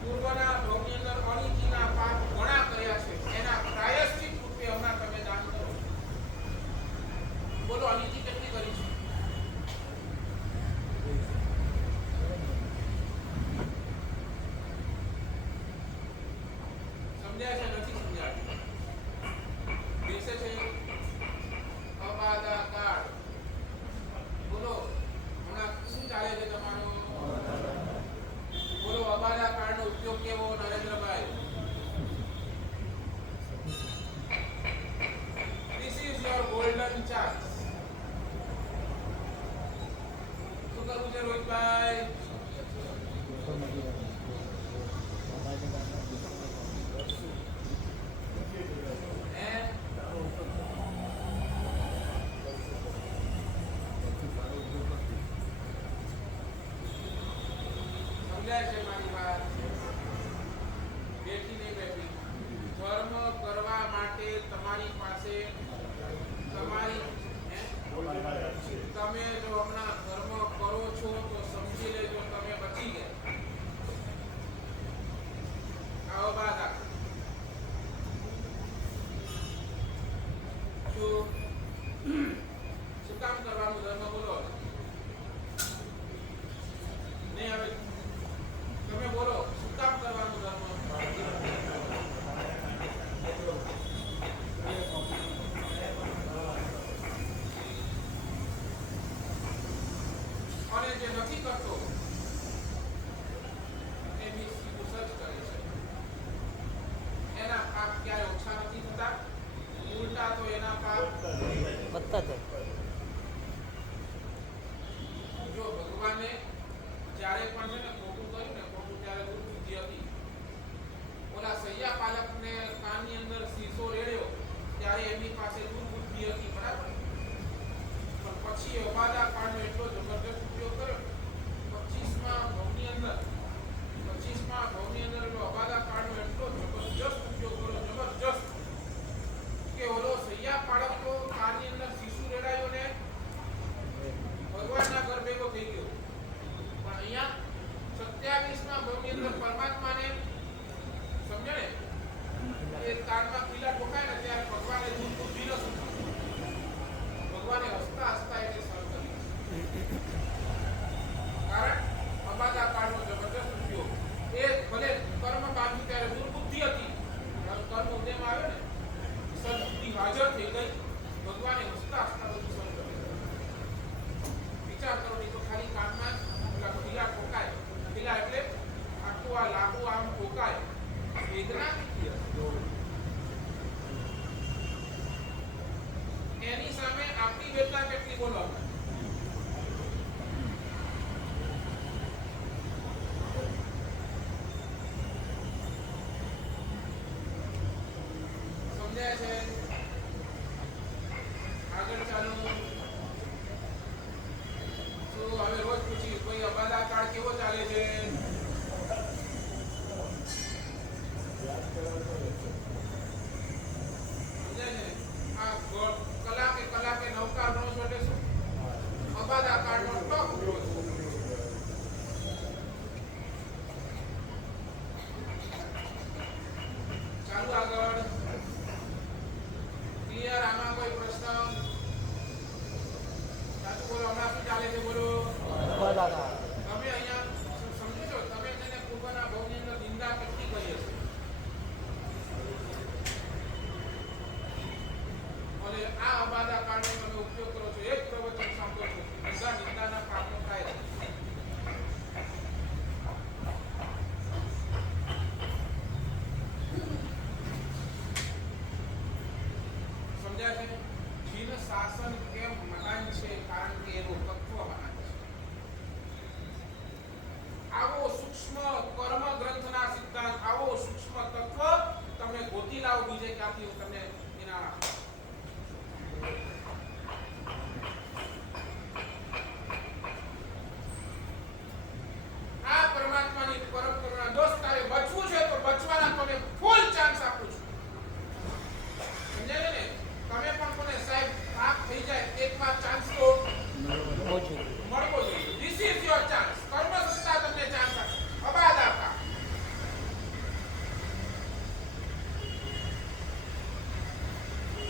પૂર્વના ભવની અંદર અનિતિના પાપ ઘણા કર્યા છે, એના પ્રાયશ્ચિત રૂપે હમણાં તમે દાન કરો. બોલો અનિતિ કેટલી કરી છે? સમજાય છે? નથી સમજાય? બેસે છે અબાધા કાર્ડ. બોલો હમણાં શું ચાલે છે તમારો? બોલો અબાધા કાર્ડનો ઉપયોગ કેવો Narendrabhai? This is your golden chance. શું કરવું છે રોહિતભાઈ? હે? સમજાય છે મારી વાત? બેઠી નહીં બેઠી? ધર્મ કરવા માટે તમારી પાસે તમારી તમે જો હમણાં ધર્મ કરો છો તો સમજી લેજો તમે બચી ગયા. આવો બાધા શું કામ કરવાનું ધર્મ? બોલો નહીં હવે તમે બોલો શું કામ કરવાનું ધર્મ? અને જે નથી કરતો એ મિસયુઝ જ કરે છે. એના પાપ ક્યારે ઓછા નથી થતા, ઉલટા તો એના પાપ વધતા જાય. જો ભગવાને જ્યારે પણ છે ને ખોટું કર્યું ને, ખોટું ત્યારે દુર્બુદ્ધિ હતી. ઓલા સૈયા પાલકને કાનની અંદર શીશો રેડ્યો ત્યારે એમની પાસે દુર્બુદ્ધિ હતી, બરાબર? પણ પછી અબાધા કાળનો એટલો જબરદસ્ત ઉપયોગ કર્યો. 25મા ભવની અંદર એટલો અબાધા કાળનો એટલો જબરદસ્ત ઉપયોગ કર્યો, જબરદસ્ત, કે ઓલો સૈયા પાલક તો કાનની અંદર શીશુ રેડાયો ને ભગવાનના ઘર ભેગો થઈ ગયો. પણ અહીંયા 27મા ભવની અંદર પરમાત્માને સમજે ને એ કાનમાં પીલા ઠોકાય ને ત્યારે ભગવાને દુર્બુદ્ધિ ન સુધારી. ભગવાને હસતા હસતા એને સહન કરી. કારણ અબાધા કાળનો જબરદસ્ત ઉપયોગ. એ ભલે કર્મ બાંધ્યું ત્યારે દુર્બુદ્ધિ હતી, કર્મ ઉદયમાં આવ્યો ને સદબુદ્ધિ હાજર થઈ ગઈ. ભગવાને હસતા હસતા બધું સહન કરી. વિચાર કરો નહીં તો ખાલી કાનમાં પેલા પીલા ઠોકાય, પીલા એટલે આટલું આ લાગુ આમ ઠોકાય, વેદના કેટલી હશે? એની સામે આપણી વેદના કેટલી? બોલો. સમજાય છે? આગળ ચાલો. તો હવે રોજ પૂછી કોઈ અબાધા કાળ કેવો ચાલે છે? સમજાય છે? આ કલાકે નવકાર નો એટલે શું? કાકા. તમે અહીંયા સમજો છો, તમે તેને પૂર્વના ભવની અંદર નિંદા કેટલી કરી હશે. અને આ અબાધા કાળનો તમે ઉપયોગ કરો છો, એક પ્રવચન સાંભળો છો, બધા નિંદાના પાપનો થાય છે. સમજ્યા છે? જીન શાસન કેમ મહાન છે? કારણ કે એનું તત્વ મહાન છે. આવો સૂક્ષ્મ કર્મ ગ્રંથના સિદ્ધાંત, આવો સૂક્ષ્મ તત્વ તમે ગોતી લાવો બીજે ક્યાંથી. હું તમને એના આ પરમાત્માની પરમ કરુણા. દોસ્ત, તારે બચવું છે તો બચવાના તને ફૂલ ચાન્સ આપું છું. સમજાય ને? તમે પણ કોને સાહેબ પાપ થઈ જાય એકવાર ચાન્સ તો ઓછું. મળવો જોઈએ. This is your chance. કર્મ સંસ્થા તમને ચાન્સ આપે. અબાધ આપા.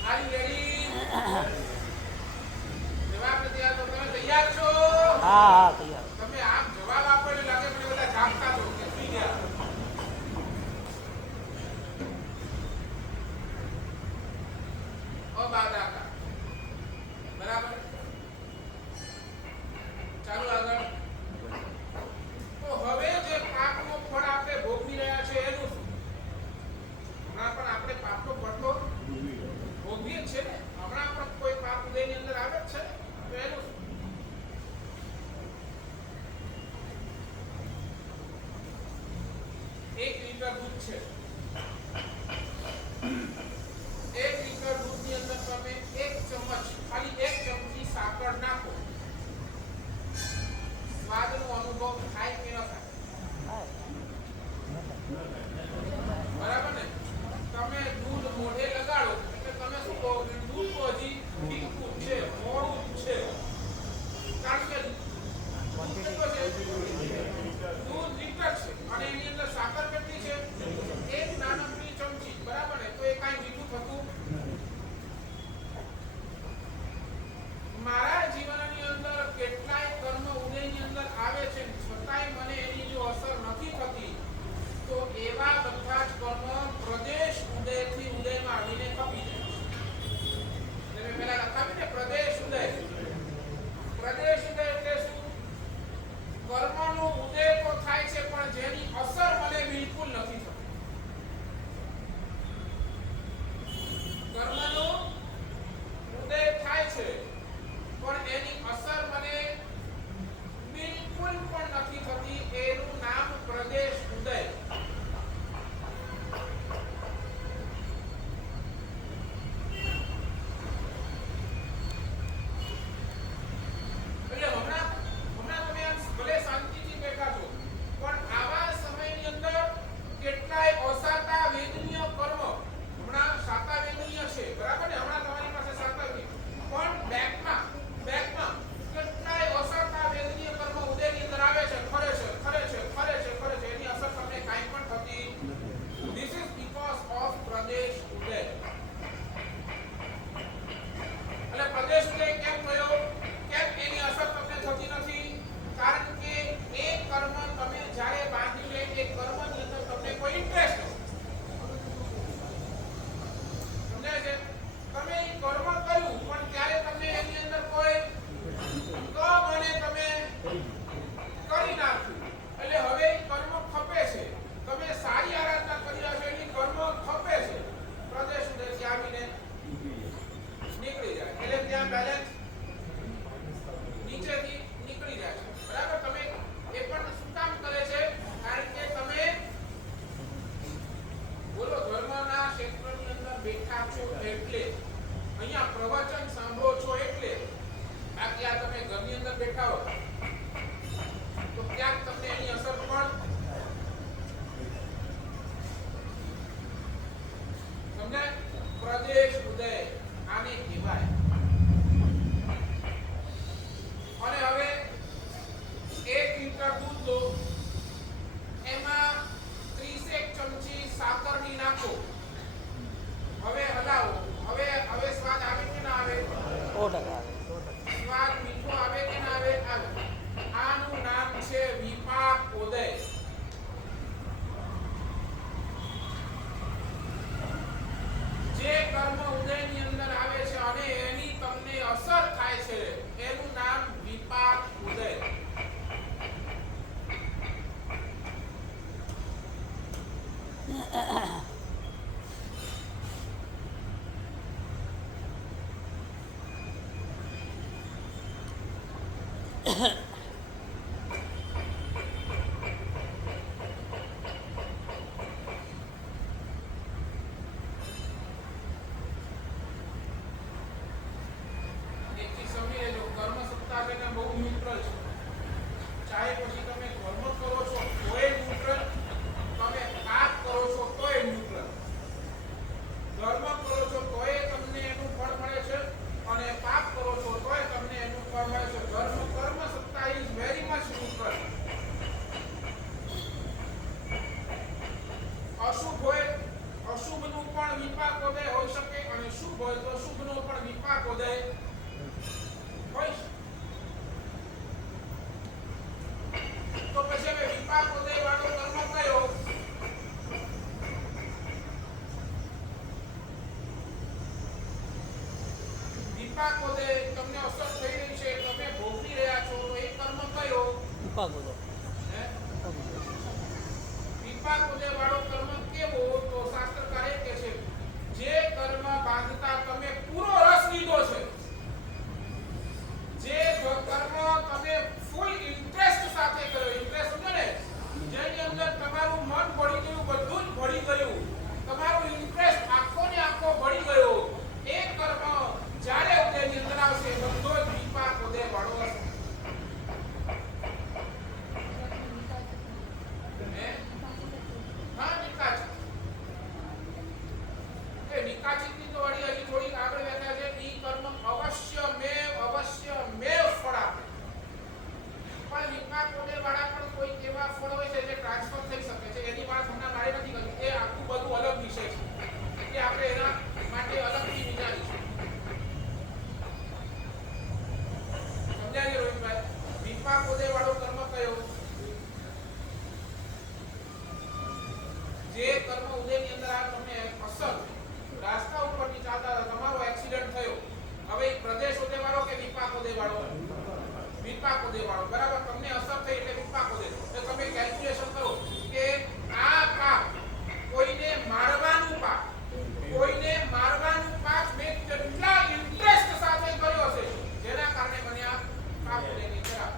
Are you ready? જવાબ નથી આવતો. તમે તૈયાર છો? હા હા તૈયાર. તમે આમ જવાબ આપો એટલે લાગે મને બધા જાગતા છો કે સુઈ ગયા. અબાધાકાર. બરાબર? ચાલો આગળ. તો હવે જે પાપનું ફળ આપણે ભોગવી રહ્યા છે એનું શું? હમણાં પણ આપણે પાપનો બદલો ભોગવીએ જ છે ને. હમણાં પણ કોઈ પાપ ઉદયની અંદર આવે જ છે ને. તો એનું શું? એક લીટર દૂધ છે. એક લીટર દૂધની અંદર તમે એક ચમચ, ખાલી એક ચમચી સાકર નાખો. સ્વાદનો અનુભવ થાય કે ન થાય? બરાબર ને? તમે દૂધ મોઢે લગાડો એટલે તમે શું કહો કે દૂધ તો હજી ફીકું છે, મોડું જ છે. કારણ કે દૂધ કેટલો છે? દૂધ લીટર છે અને એની અંદર સાકર કેટલી છે? એક નાનકડી ચમચી. બરાબર ને? તો એ કાંઈ મીઠું થતું. મારા જીવનની અંદર કેટલાય કર્મ ઉદયની અંદર આવે છે, છતાંય મને એની જો અસર નથી થતી, તો એવા બધા જ કર્મ પ્રદેશ ઉદયથી ઉદયમાં આવીને કપી જાય. તમે પહેલા લખાવ્યું ને પ્રદેશ ઉદય. પ્રદેશ ઉદય એટલે શું? કર્મનો ઉદય તો થાય છે પણ જેની અસર મને બિલકુલ નથી થતી. કર્મનો ઉદય થાય છે પણ એની અસર મને બિલકુલ પણ નથી થતી. એનું નામ પ્રદેશ ઉદય. એટલે હમણાં તમે આમ ભલે શાંતિથી બેઠા છો, પણ આવા સમયની અંદર કેટલાય અસાતા વેદનીય કર્મ, હમણાં સાતા વેદનીય છે, બરાબર ને? હમણાં તમારી પાસે સાતા વેદનીય પણ બેકમાં કેટલાય અસાતા વેદનીય કર્મ ઉદયની અંદર આવે છે, ખરે છે. એની અસર તમને કાંઈ પણ થતી. This is because of પ્રદેશ ઉદય. એટલે પ્રદેશ ઉદય કેમ થયો? કેમ એની અસર તમને થતી નથી? કારણ કે એ કર્મ તમે જ્યારે બાંધી લે એ કર્મની અંદર તમને કોઈ ઇન્ટરેસ્ટ નથી. સમજાય છે? તમે એ કર્મ કર્યું પણ ત્યારે તમને એની અંદર કોઈ મને તમે કરી નાખ્યું. એટલે હવે એ કર્મ ખપે છે. તમે સારી આરાધના કરી હશે એની કર્મ ખપે છે. પ્રદેશ ઉદયથી આવીને નીકળી જાય. એટલે ત્યાં બેલેન્સ નીચેથી નીકળી જાય છે. બરાબર? તમે એ પણ શું કામ કરે છે? કારણ કે તમે બોલો ધર્મના ક્ષેત્રની અંદર બેઠા છો એટલે, અહીંયા પ્રવચન સાંભળો છો એટલે. બાકી આ તમે ઘરની અંદર બેઠા હો તો ક્યાંક તમને એની અસર પણ સમજાય? પ્રદેશ ઉદય આને કહેવાય. અને હવે 1 લીટર દૂધ લો, એમાં 30 ચમચી સાકરની નાખો. હવે હલાવો. હવે સ્વાદ આવે કે ના આવે? 100% આવે. સ્વાદ મીઠો આવે કે ના આવે? આવે. આનું એકથી સમજી લેજો કર્મ સત્તા બેને બહુ ન્યુટ્રલ છે. ચાહે પછી તમે કર્મ કરો છો તોય ન્યુટ્રલ, તમે પાપ કરો છો તોય ન્યુટ્રલ. કર્મ કરો છો તોય તમને એનું ફળ મળે છે અને પાપ કરો છો તોય તમને એનું ફળ મળે છે. કર્મ સત્તા ઇઝ વેરી મચ ન્યુટ્રલ. અશુભ હોય અશુભનું પણ વિપાક ઉદય હોઈ શકે અને શુભ હોય તો શુભનો પણ વિપાક ઉદય હોય છે. તો પછી હવે વિપાક ઉદય વાળો કર્મ કયો? વિપાક ઉદય તમને અસર થઈ રહી છે, તમે ભોગવી રહ્યા છો, તો એ કર્મ કયો? વિપાક ઉદય. હે? વિપાક ઉદય વાળો કર્મ કેવો? તો શાસ્ત્રકાર એ કહે છે જે કર્મ બાંધતા તમે પૂરો રસ લીધો છે, જે કર્મ તમે ફૂલ ઇન્ટરેસ્ટ સાથે કર્યો, ઇન્ટરેસ્ટ સમજો ને, જેની અંદર તમારું મન ભળી ગયું, બધું જ ભળી ગયું, તમારું ઇન્ટરેસ્ટ આખો ને આખો ભળી ગયો, એ કર્મ જ્યારે ઉદયની અંદર આવશે બધો જ વિપાક ઉદય વાળો હશે. હે? હા, નિકાચિત. એ નિકાચિતની તો વળી હજી થોડીક આગળ વ્યાખ્યા છે. ઈ કર્મ અવશ્ય મેવ ફળ આપે. પણ વિપાક ઉદય વાળા પણ કોઈ એવા ફળ હોય છે જે ટ્રાન્સફર થઈ શકે છે. એની વાત હમણાં મારે નથી કરવી. એ આખું બધું અલગ વિષય છે. એટલે આપણે એના માટે અલગથી વિચારીશું. સમજાય છે રોહિતભાઈ? વિપાક ઉદય વાળો કર્મ કયો? જે કર્મ ઉદયની અંદર આ તમને અસર રાસ્તા ઉપરથી ચાલતા હતા, તમારો એક્સિડન્ટ થયો, હવે એ પ્રદેશ ઉદય વાળો કે વિપાક ઉદય વાળો? વિપાક ઉદય વાળો. બરાબર, તમને અસર થઈ એટલે વિપાક ઉદય. તો તમે કેલ્ક્યુલેશન કરો કે આ પાપ, કોઈને મારવાનું પાપ, મેં કેટલા ઇન્ટરેસ્ટ સાથે કર્યો હશે જેના કારણે મને આ પાપ ઉદયની અંદર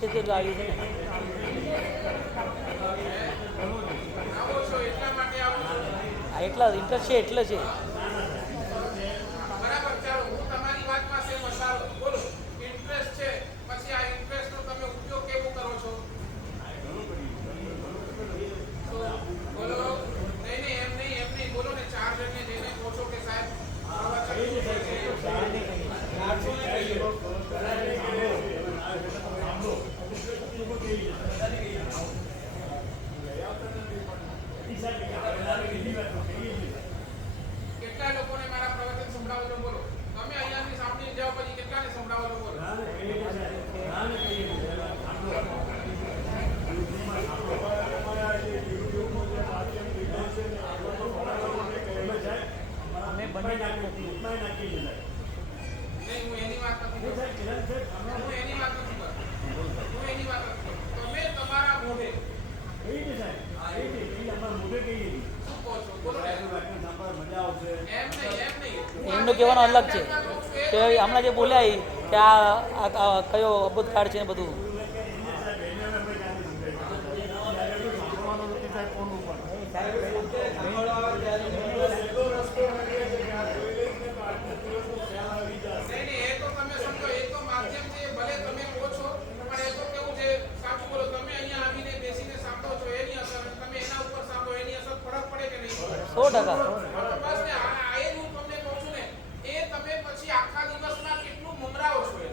છે તે આવી છે ને. આવો છો એટલા માટે આવો છો. આ એટલા ઇન્ટરેસ્ટ છે એટલે છે. બરાબર, ચાલો હું તમારી વાતમાં સહેમત છું. બોલો, ઇન્ટરેસ્ટ છે, પછી આ ઇન્ટરેસ્ટનો તમે ઉપયોગ કેવો કરો છો? તો બોલો, નહીં, એમ નહીં, બોલો ને, 4 જણને જઈને પૂછો કે સાહેબ પ્રવચન શું છે? કેટલા લોકોને મારા પ્રવચન સંભળાવો છો? બોલો, તમે અહીંયાથી સાંભળી જાઓ, પછી કેટલાને સંભળાવો છો? બોલો. અમે બંને નાખી નહીં, હું એની વાત નથી કરતો. હું એની વાત નથી કરતો. તમે તમારા મોઢે શું કહો છો? બોલો ને. એમ નહીં. એમનું કહેવાનો અલગ છે કે હમણાં જે બોલ્યા એ કે આ કયો અબોધ કાર્ડ છે ને બધું. નહીં, એ તો તમે સમજો, એ તો માધ્યમ છે. ભલે તમે કહો છો, પણ એ તો કેવું છે, સાચું બોલો, તમે અહીંયા આવીને બેસીને સાંભળો છો એની અસર, અને તમે એના ઉપર સાંભળો એની અસર ફરક પડે કે નહીં? 100%. બસ ને, આ એ જ હું તમને કહું છું ને, એ તમે પછી આખા દિવસમાં કેટલું મમરાવો છો એ.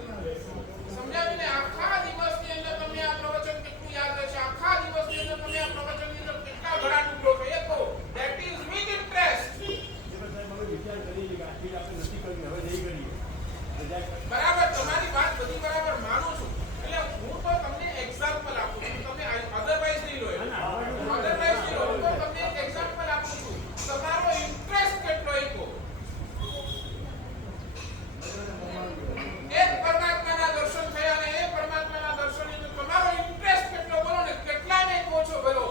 સમજાવ્યું ને? આખા દિવસની અંદર તમને આ પ્રવચન કેટલું યાદ રહેશે? આખા દિવસની અંદર તમે આ પ્રવચનની અંદર કેટલા ઘડા ટુકડો છો એ કહો. That is with interest. બરાબર, તમારી વાત બધી બરાબર માનું છું. એટલે હું તો તમને એક્ઝામ્પલ આપું છું, તમે અધરવાઇઝ નહીં લો. અધરવાઇઝ નહીં લો, હું તો તમને એક એક્ઝામ્પલ આપું છું. તમારો ઇન્ટરેસ્ટ કેટલો એ કહો. એક પરમાત્માના દર્શન થયા અને એ પરમાત્માના દર્શનની અંદર તમારો ઇન્ટરેસ્ટ કેટલો, બોલો ને, કેટલાને કહો છો? બોલો.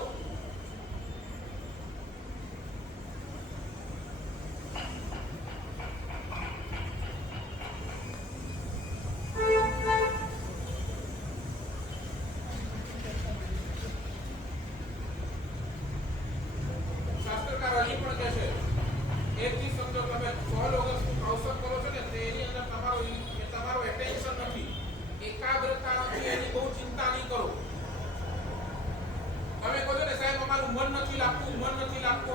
શાસ્ત્રકાર હજી પણ કહે છે, એકથી સમજો, તમે 100 ઓગસ્ટનું અવસર કરો છો ને, તો એની અંદર તમારો એટેન્શન નથી, એકાગ્રતા નથી, એની બહુ ચિંતા નહીં કરો. તમે કહો છો ને, સાહેબ અમારું મન નથી લાગતું,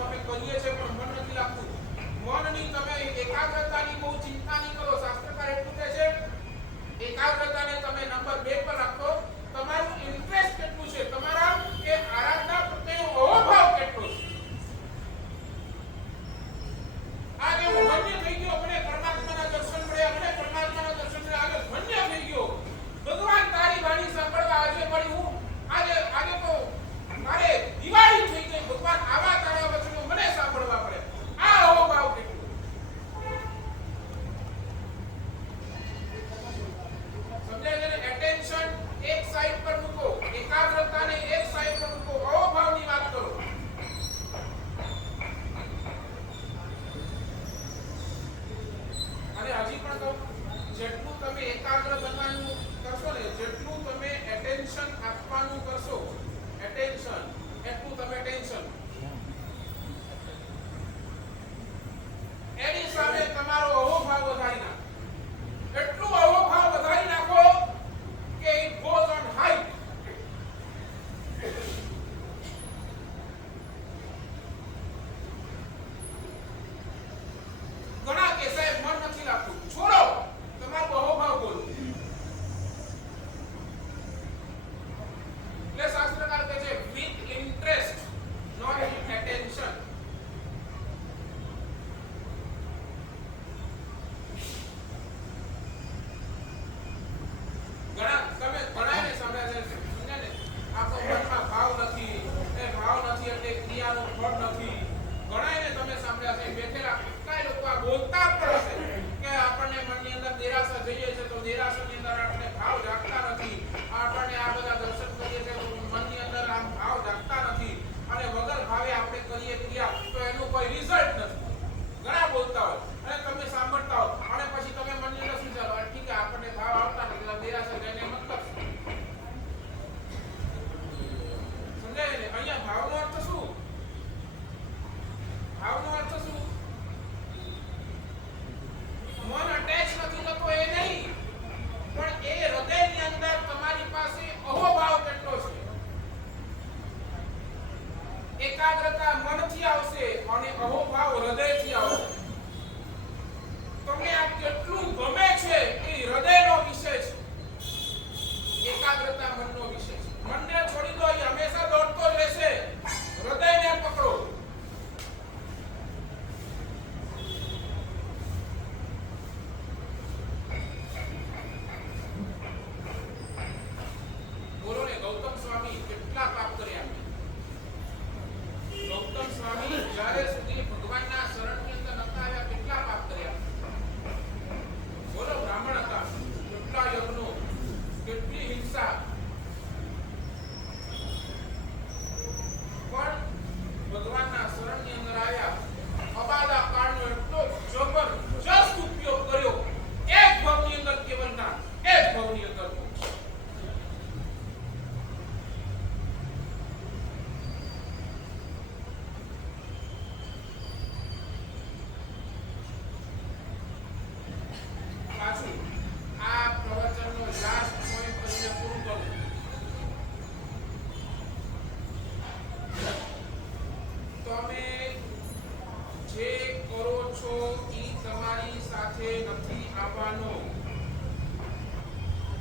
અમે કહીએ છીએ પણ મન નથી લાગતું. મનની તમે એકાગ્રતાની બહુ ચિંતા નહીં કરો. શાસ્ત્રકાર એટલું કહે છે, એકાગ્રતાને તમે નંબર 2 પર રાખો. તમારું ઇન્ટરેસ્ટ કેટલું છે, તમારા એ આરાધના પ્રત્યેનો અહોભાવ કેટલો છે. આજે હું ધન્ય થઈ ગયો, મને પરમાત્માના દર્શન મળ્યા, આજે ધન્ય થઈ ગયો. ભગવાન તારી વાણી સાંભળવા આજે મળી. હું આજે તો મારે દિવાળી થઈ ગઈ. ભગવાન આવા તારા વચનો મને સાંભળવા પડે. આ અહોભાવ કેટલો. ઉત્સાહ. પણ ભગવાનના શરણની અંદર આવ્યા, અબાધા કાળનો એટલો જબરજસ્ત ઉપયોગ કર્યો, એક ભાવની અંદર કેવલ ના, એક ભાવની અંદર મોક્ષ. પાછું આ પ્રવચનનો લાસ્ટ પોઈન્ટ કરીને પૂરું કરું. તમે જે કરો છો એ તમારી સાથે નથી આવવાનો,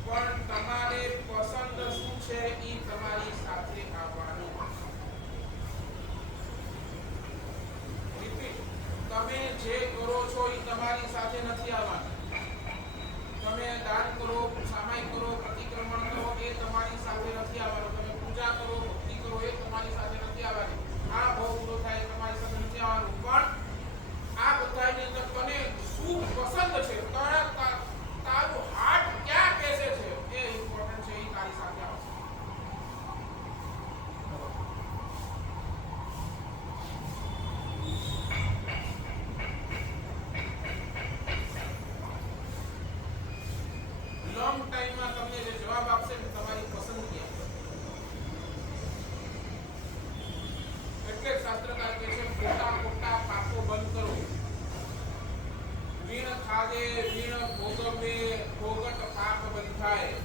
પણ તમારે પસંદ શું છે એ તમારી સાથે આવવાનું. Repeat. તમે જે કરો છો એ તમારી સાથે નથી આવવાનું. તમે દાન કરો, સામાયિક કરો, પ્રતિક્રમણ કરો, એ તમારી સાથે નથી આવવાનું. તમે પૂજા કરો, ભક્તિ કરો, એ તમારી સાથે નથી આવવાની. આ ભાવ પૂરો થાય એ તમારી સાથે નથી આવવાનું. પણ આ બધાની અંદર તને શું પસંદ છે, તારું હાર્ટ ક્યાં બેસે છે, એ ઇમ્પોર્ટન્ટ છે, એ તારી સાથે આવશે. લોંગ ટાઈમમાં તમને જે જવાબ આપશે ને તમારી પસંદગી આપશે. એટલે શાસ્ત્રકાર કહે છે ખોટા ખોટા પાપો બંધ કરો. વીણ ખાધે વીણ ભોગવે ભોગટ પાપ બંધાય.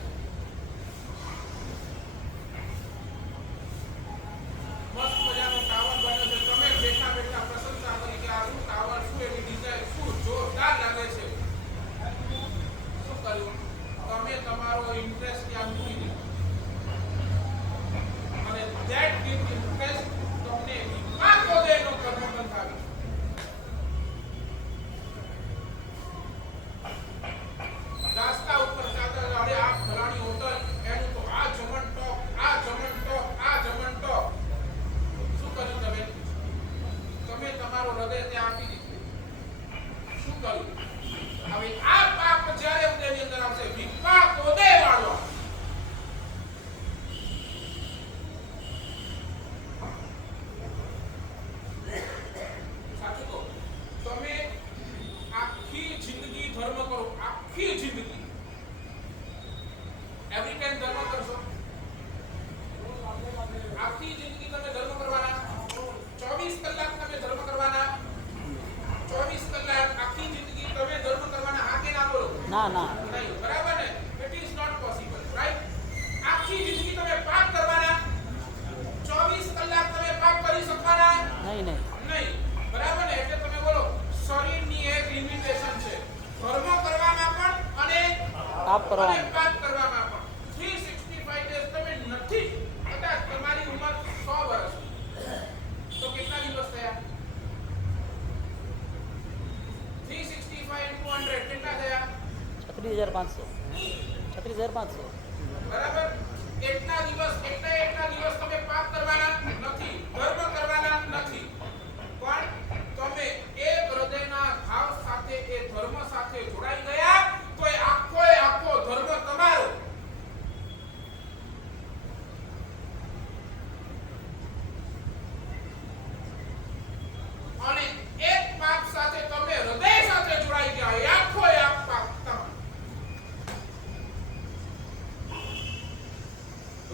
મસ્ત મજાનો ટાવર બન્યો છે, તમે બેઠા બેઠા પ્રશંસા કરી કે આ શું ટાવર, શું એની ડિઝાઇન, શું જોરદાર લાગે છે. શું કર્યું? તમે તમારો ઇન્ટરેસ્ટ ત્યાં મૂકી દીધો, અને ધેટ ગીવ ઇન્ટરેસ્ટ તમને વિપાકો દેનો કર્મ બંધાવે. રાસ્તા ઉપર ચાલતા હવે આ ફલાણી હોટલ, એનું તો આ જમણ ટોપ, આ જમણ ટોપ, આ જમણ ટોપ. શું કર્યું તમે? તમે તમારો હૃદય ત્યાં આપી દીધું. શું કર્યું? હવે આ પાપ જ્યારે ઉદયની અંદર આવશે, વિપાક ઉદય વાળો. સાચું કહો, તમે આખી જિંદગી ધર્મ કરો, આખી જિંદગી એવરી ટાઈમ ધર્મ કરશો. આખી જિંદગી તમે ધર્મ કરવાના, 24 કલાક તમે ધર્મ કરવાના, 24 કલાક આખી જિંદગી તમે ધર્મ કરવાના. આ કે ના બોલો? ના ના નહીં, બરાબર ને? It is not possible, right? આખી જિંદગી તમે પાપ કરવાના, 24 કલાક તમે પાપ કરી શકવાના નહીં નહીં નહીં, બરાબર ને? એટલે તમે બોલો, શરીરની એક લિમિટેશન છે, ધર્મ કરવામાં પણ અને પાપ કરવા. અને પાપ કરવામાં પણ. 365 ડેઝ તમે નથી, કદાચ તમારી ઉંમર 100 વર્ષ, તો કેટલા દિવસ થયા? 365 into 100 કેટલા થયા? 36,500. 36,500. બરાબર? એટલા દિવસ તમે પાપ કરવાના નથી, ધર્મ કરવાના નથી. પણ તમે એક હૃદયના ભાવ સાથે એ ધર્મ સાથે જોડાઈ ગયા, તો એ આખો ધર્મ તમારો. અને એક પાપ સાથે તમે હૃદય સાથે જોડાઈ ગયા, એ આખો પાપ તમારો.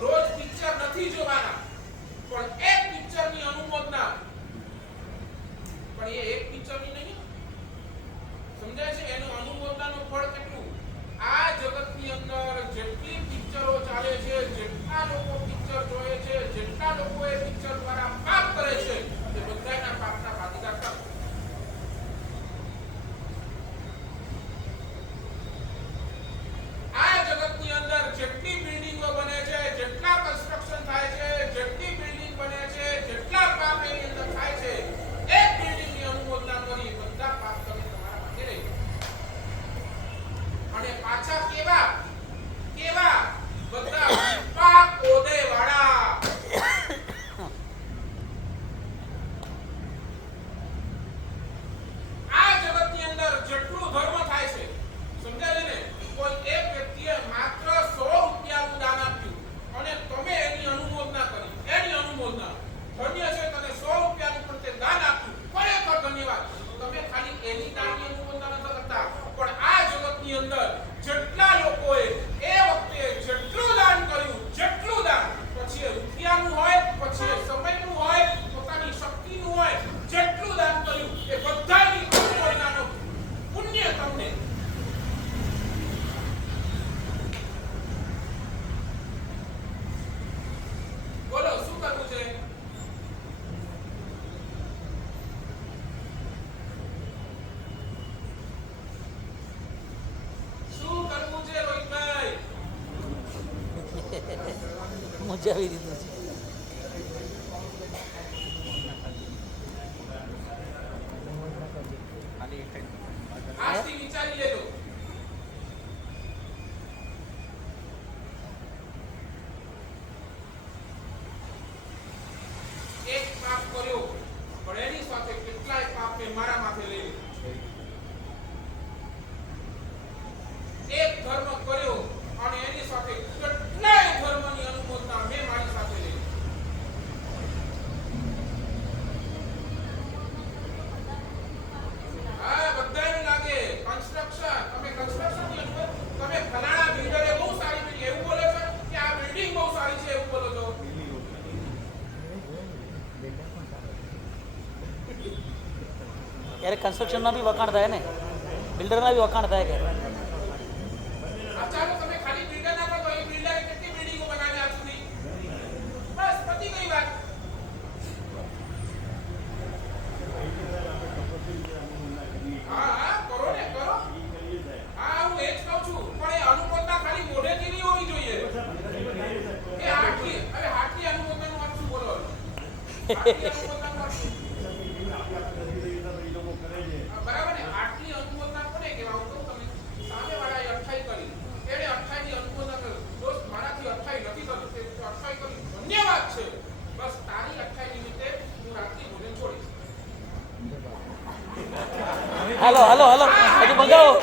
રોજ પિક્ચર નથી જોવાના, પણ એક પિક્ચરની અનુમોદના. પણ એ એક પિક્ચરની નહીં, સમજાય છે? એનું અનુમોદનાનું ફળ કેટલું? આ જગતની અંદર જેટલી પિક્ચરો ચાલે છે, જેટલા લોકો પિક્ચર જોવે છે, જેટલા લોકો એ પિક્ચર દ્વારા પાપ કરે છે, તે બધાના પાપના ભાગીદાર કરો. આ જગતની અંદર જેટલી બિલ્ડિંગો બને છે, જેટલા કન્સ્ટ્રક્શન થાય છે, મૂંઝાવી દીધું છે. આજથી વિચારી લેજો. એક પાપ કર્યો પણ એની સાથે કેટલાય પાપ મેં મારા માથે લઈ લીધા. એક ધર્મ કર્યો અને એની સાથે કેટલાય ધર્મની અનુમોદના મેં મારી સાથે લઈ લીધી. હા, બધાને લાગે કન્સ્ટ્રક્શન, તમે કન્સ્ટ્રક્શનની અંદર તમે ફલાણા બિલ્ડરે બહુ સારી બિલ્ડિંગ એવું બોલો છો કે આ બિલ્ડિંગ બહુ સારી છે એવું બોલો છો. ત્યારે કન્સ્ટ્રક્શનના બી વખાણ થાય ને, બિલ્ડરના બી વખાણ થાય કે આ ચાલો તમે ખાલી બિલ્ડર ના કહો, એ બિલ્ડરે કેટલી બિલ્ડિંગો બનાવી આજ સુધી? બસ પતી ગઈ વાત. હા હા, કરો ને કરો. હા, હું એ જ કહું છું, પણ એ અનુમોદના ખાલી મોઢેથી નહીં હોવી જોઈએ. એ હાથથી, હવે હાથથી અનુમોદનાનો અર્થ શું બોલો? હાથથી અનુમોદનાનો અર્થ શું? બરાબર ને, હાથની અનુમોદના કોને કહેવાય? હું કહું તમને, સામેવાળાએ અઠ્ઠાઈ કરી, તેણે અઠ્ઠાઈની અનુમોદના કરી. દોસ્ત, મારાથી અઠ્ઠાઈ નથી થતું, તે અઠ્ઠાઈ કરી, ધન્યવાદ છે. બસ તારી અઠ્ઠાઈ નિમિત્તે હું રાત્રિ ભોજન છોડીશ. હાલો હાલો હાલો હજુ મંગાવો.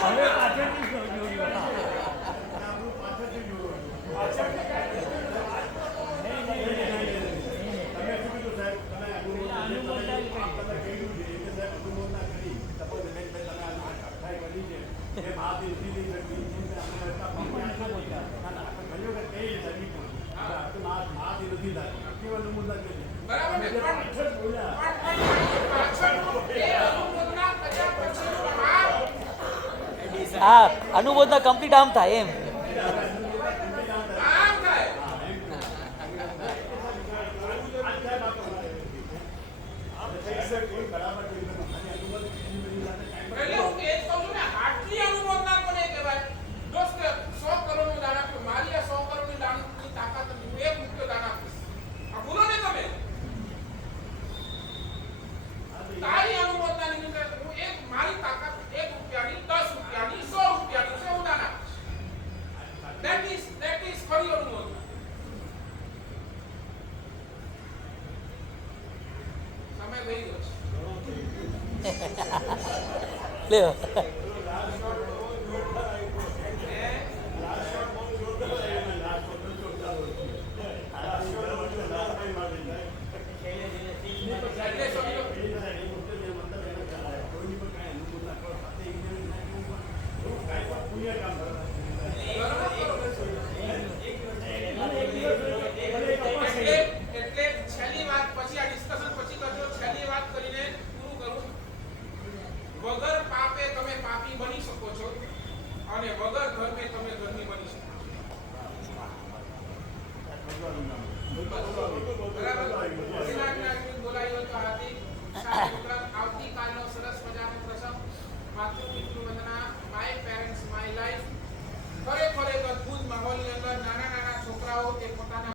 બરાબર ને, પણ પાછળનો એ અનુમોદના કર્યા પછીનો ભાગ હા, અનુમોદના કમ્પ્લીટ આમ થાય એમ. આમ થાય. એટલે હું એ જ કહું છું ને, હાથની અનુમોદના કોને કહેવાય? દોસ્ત, 100 કરોડનું દાન આપ્યું, મારી આ 100 કરોડની દાનની તાકાત નથી, હું 1 રૂપિયો દાન આપીશ. આ ભૂલો ને તમે. તારી અનુમોદના નિમિત્તે હું મારી તાકાત 1 રૂપિયાની, 10 રૂપિયાની, 100 રૂપિયાની છે, હું દાન આપીશ. That is ખરી અનુમોદના. સમય વહી ગયો છે. લ્યો એટલે સમજો. એટલે છેલ્લી વાત પછી આ ડિસ્કશન પછી કરજો. છેલ્લી વાત કરીને પૂરું કરું. વગર પાપે તમે પાપી બની શકો છો અને વગર ધર્મે તમે ધર્મી બની શકો છો. બરાબર? બોલાયો તો હાથી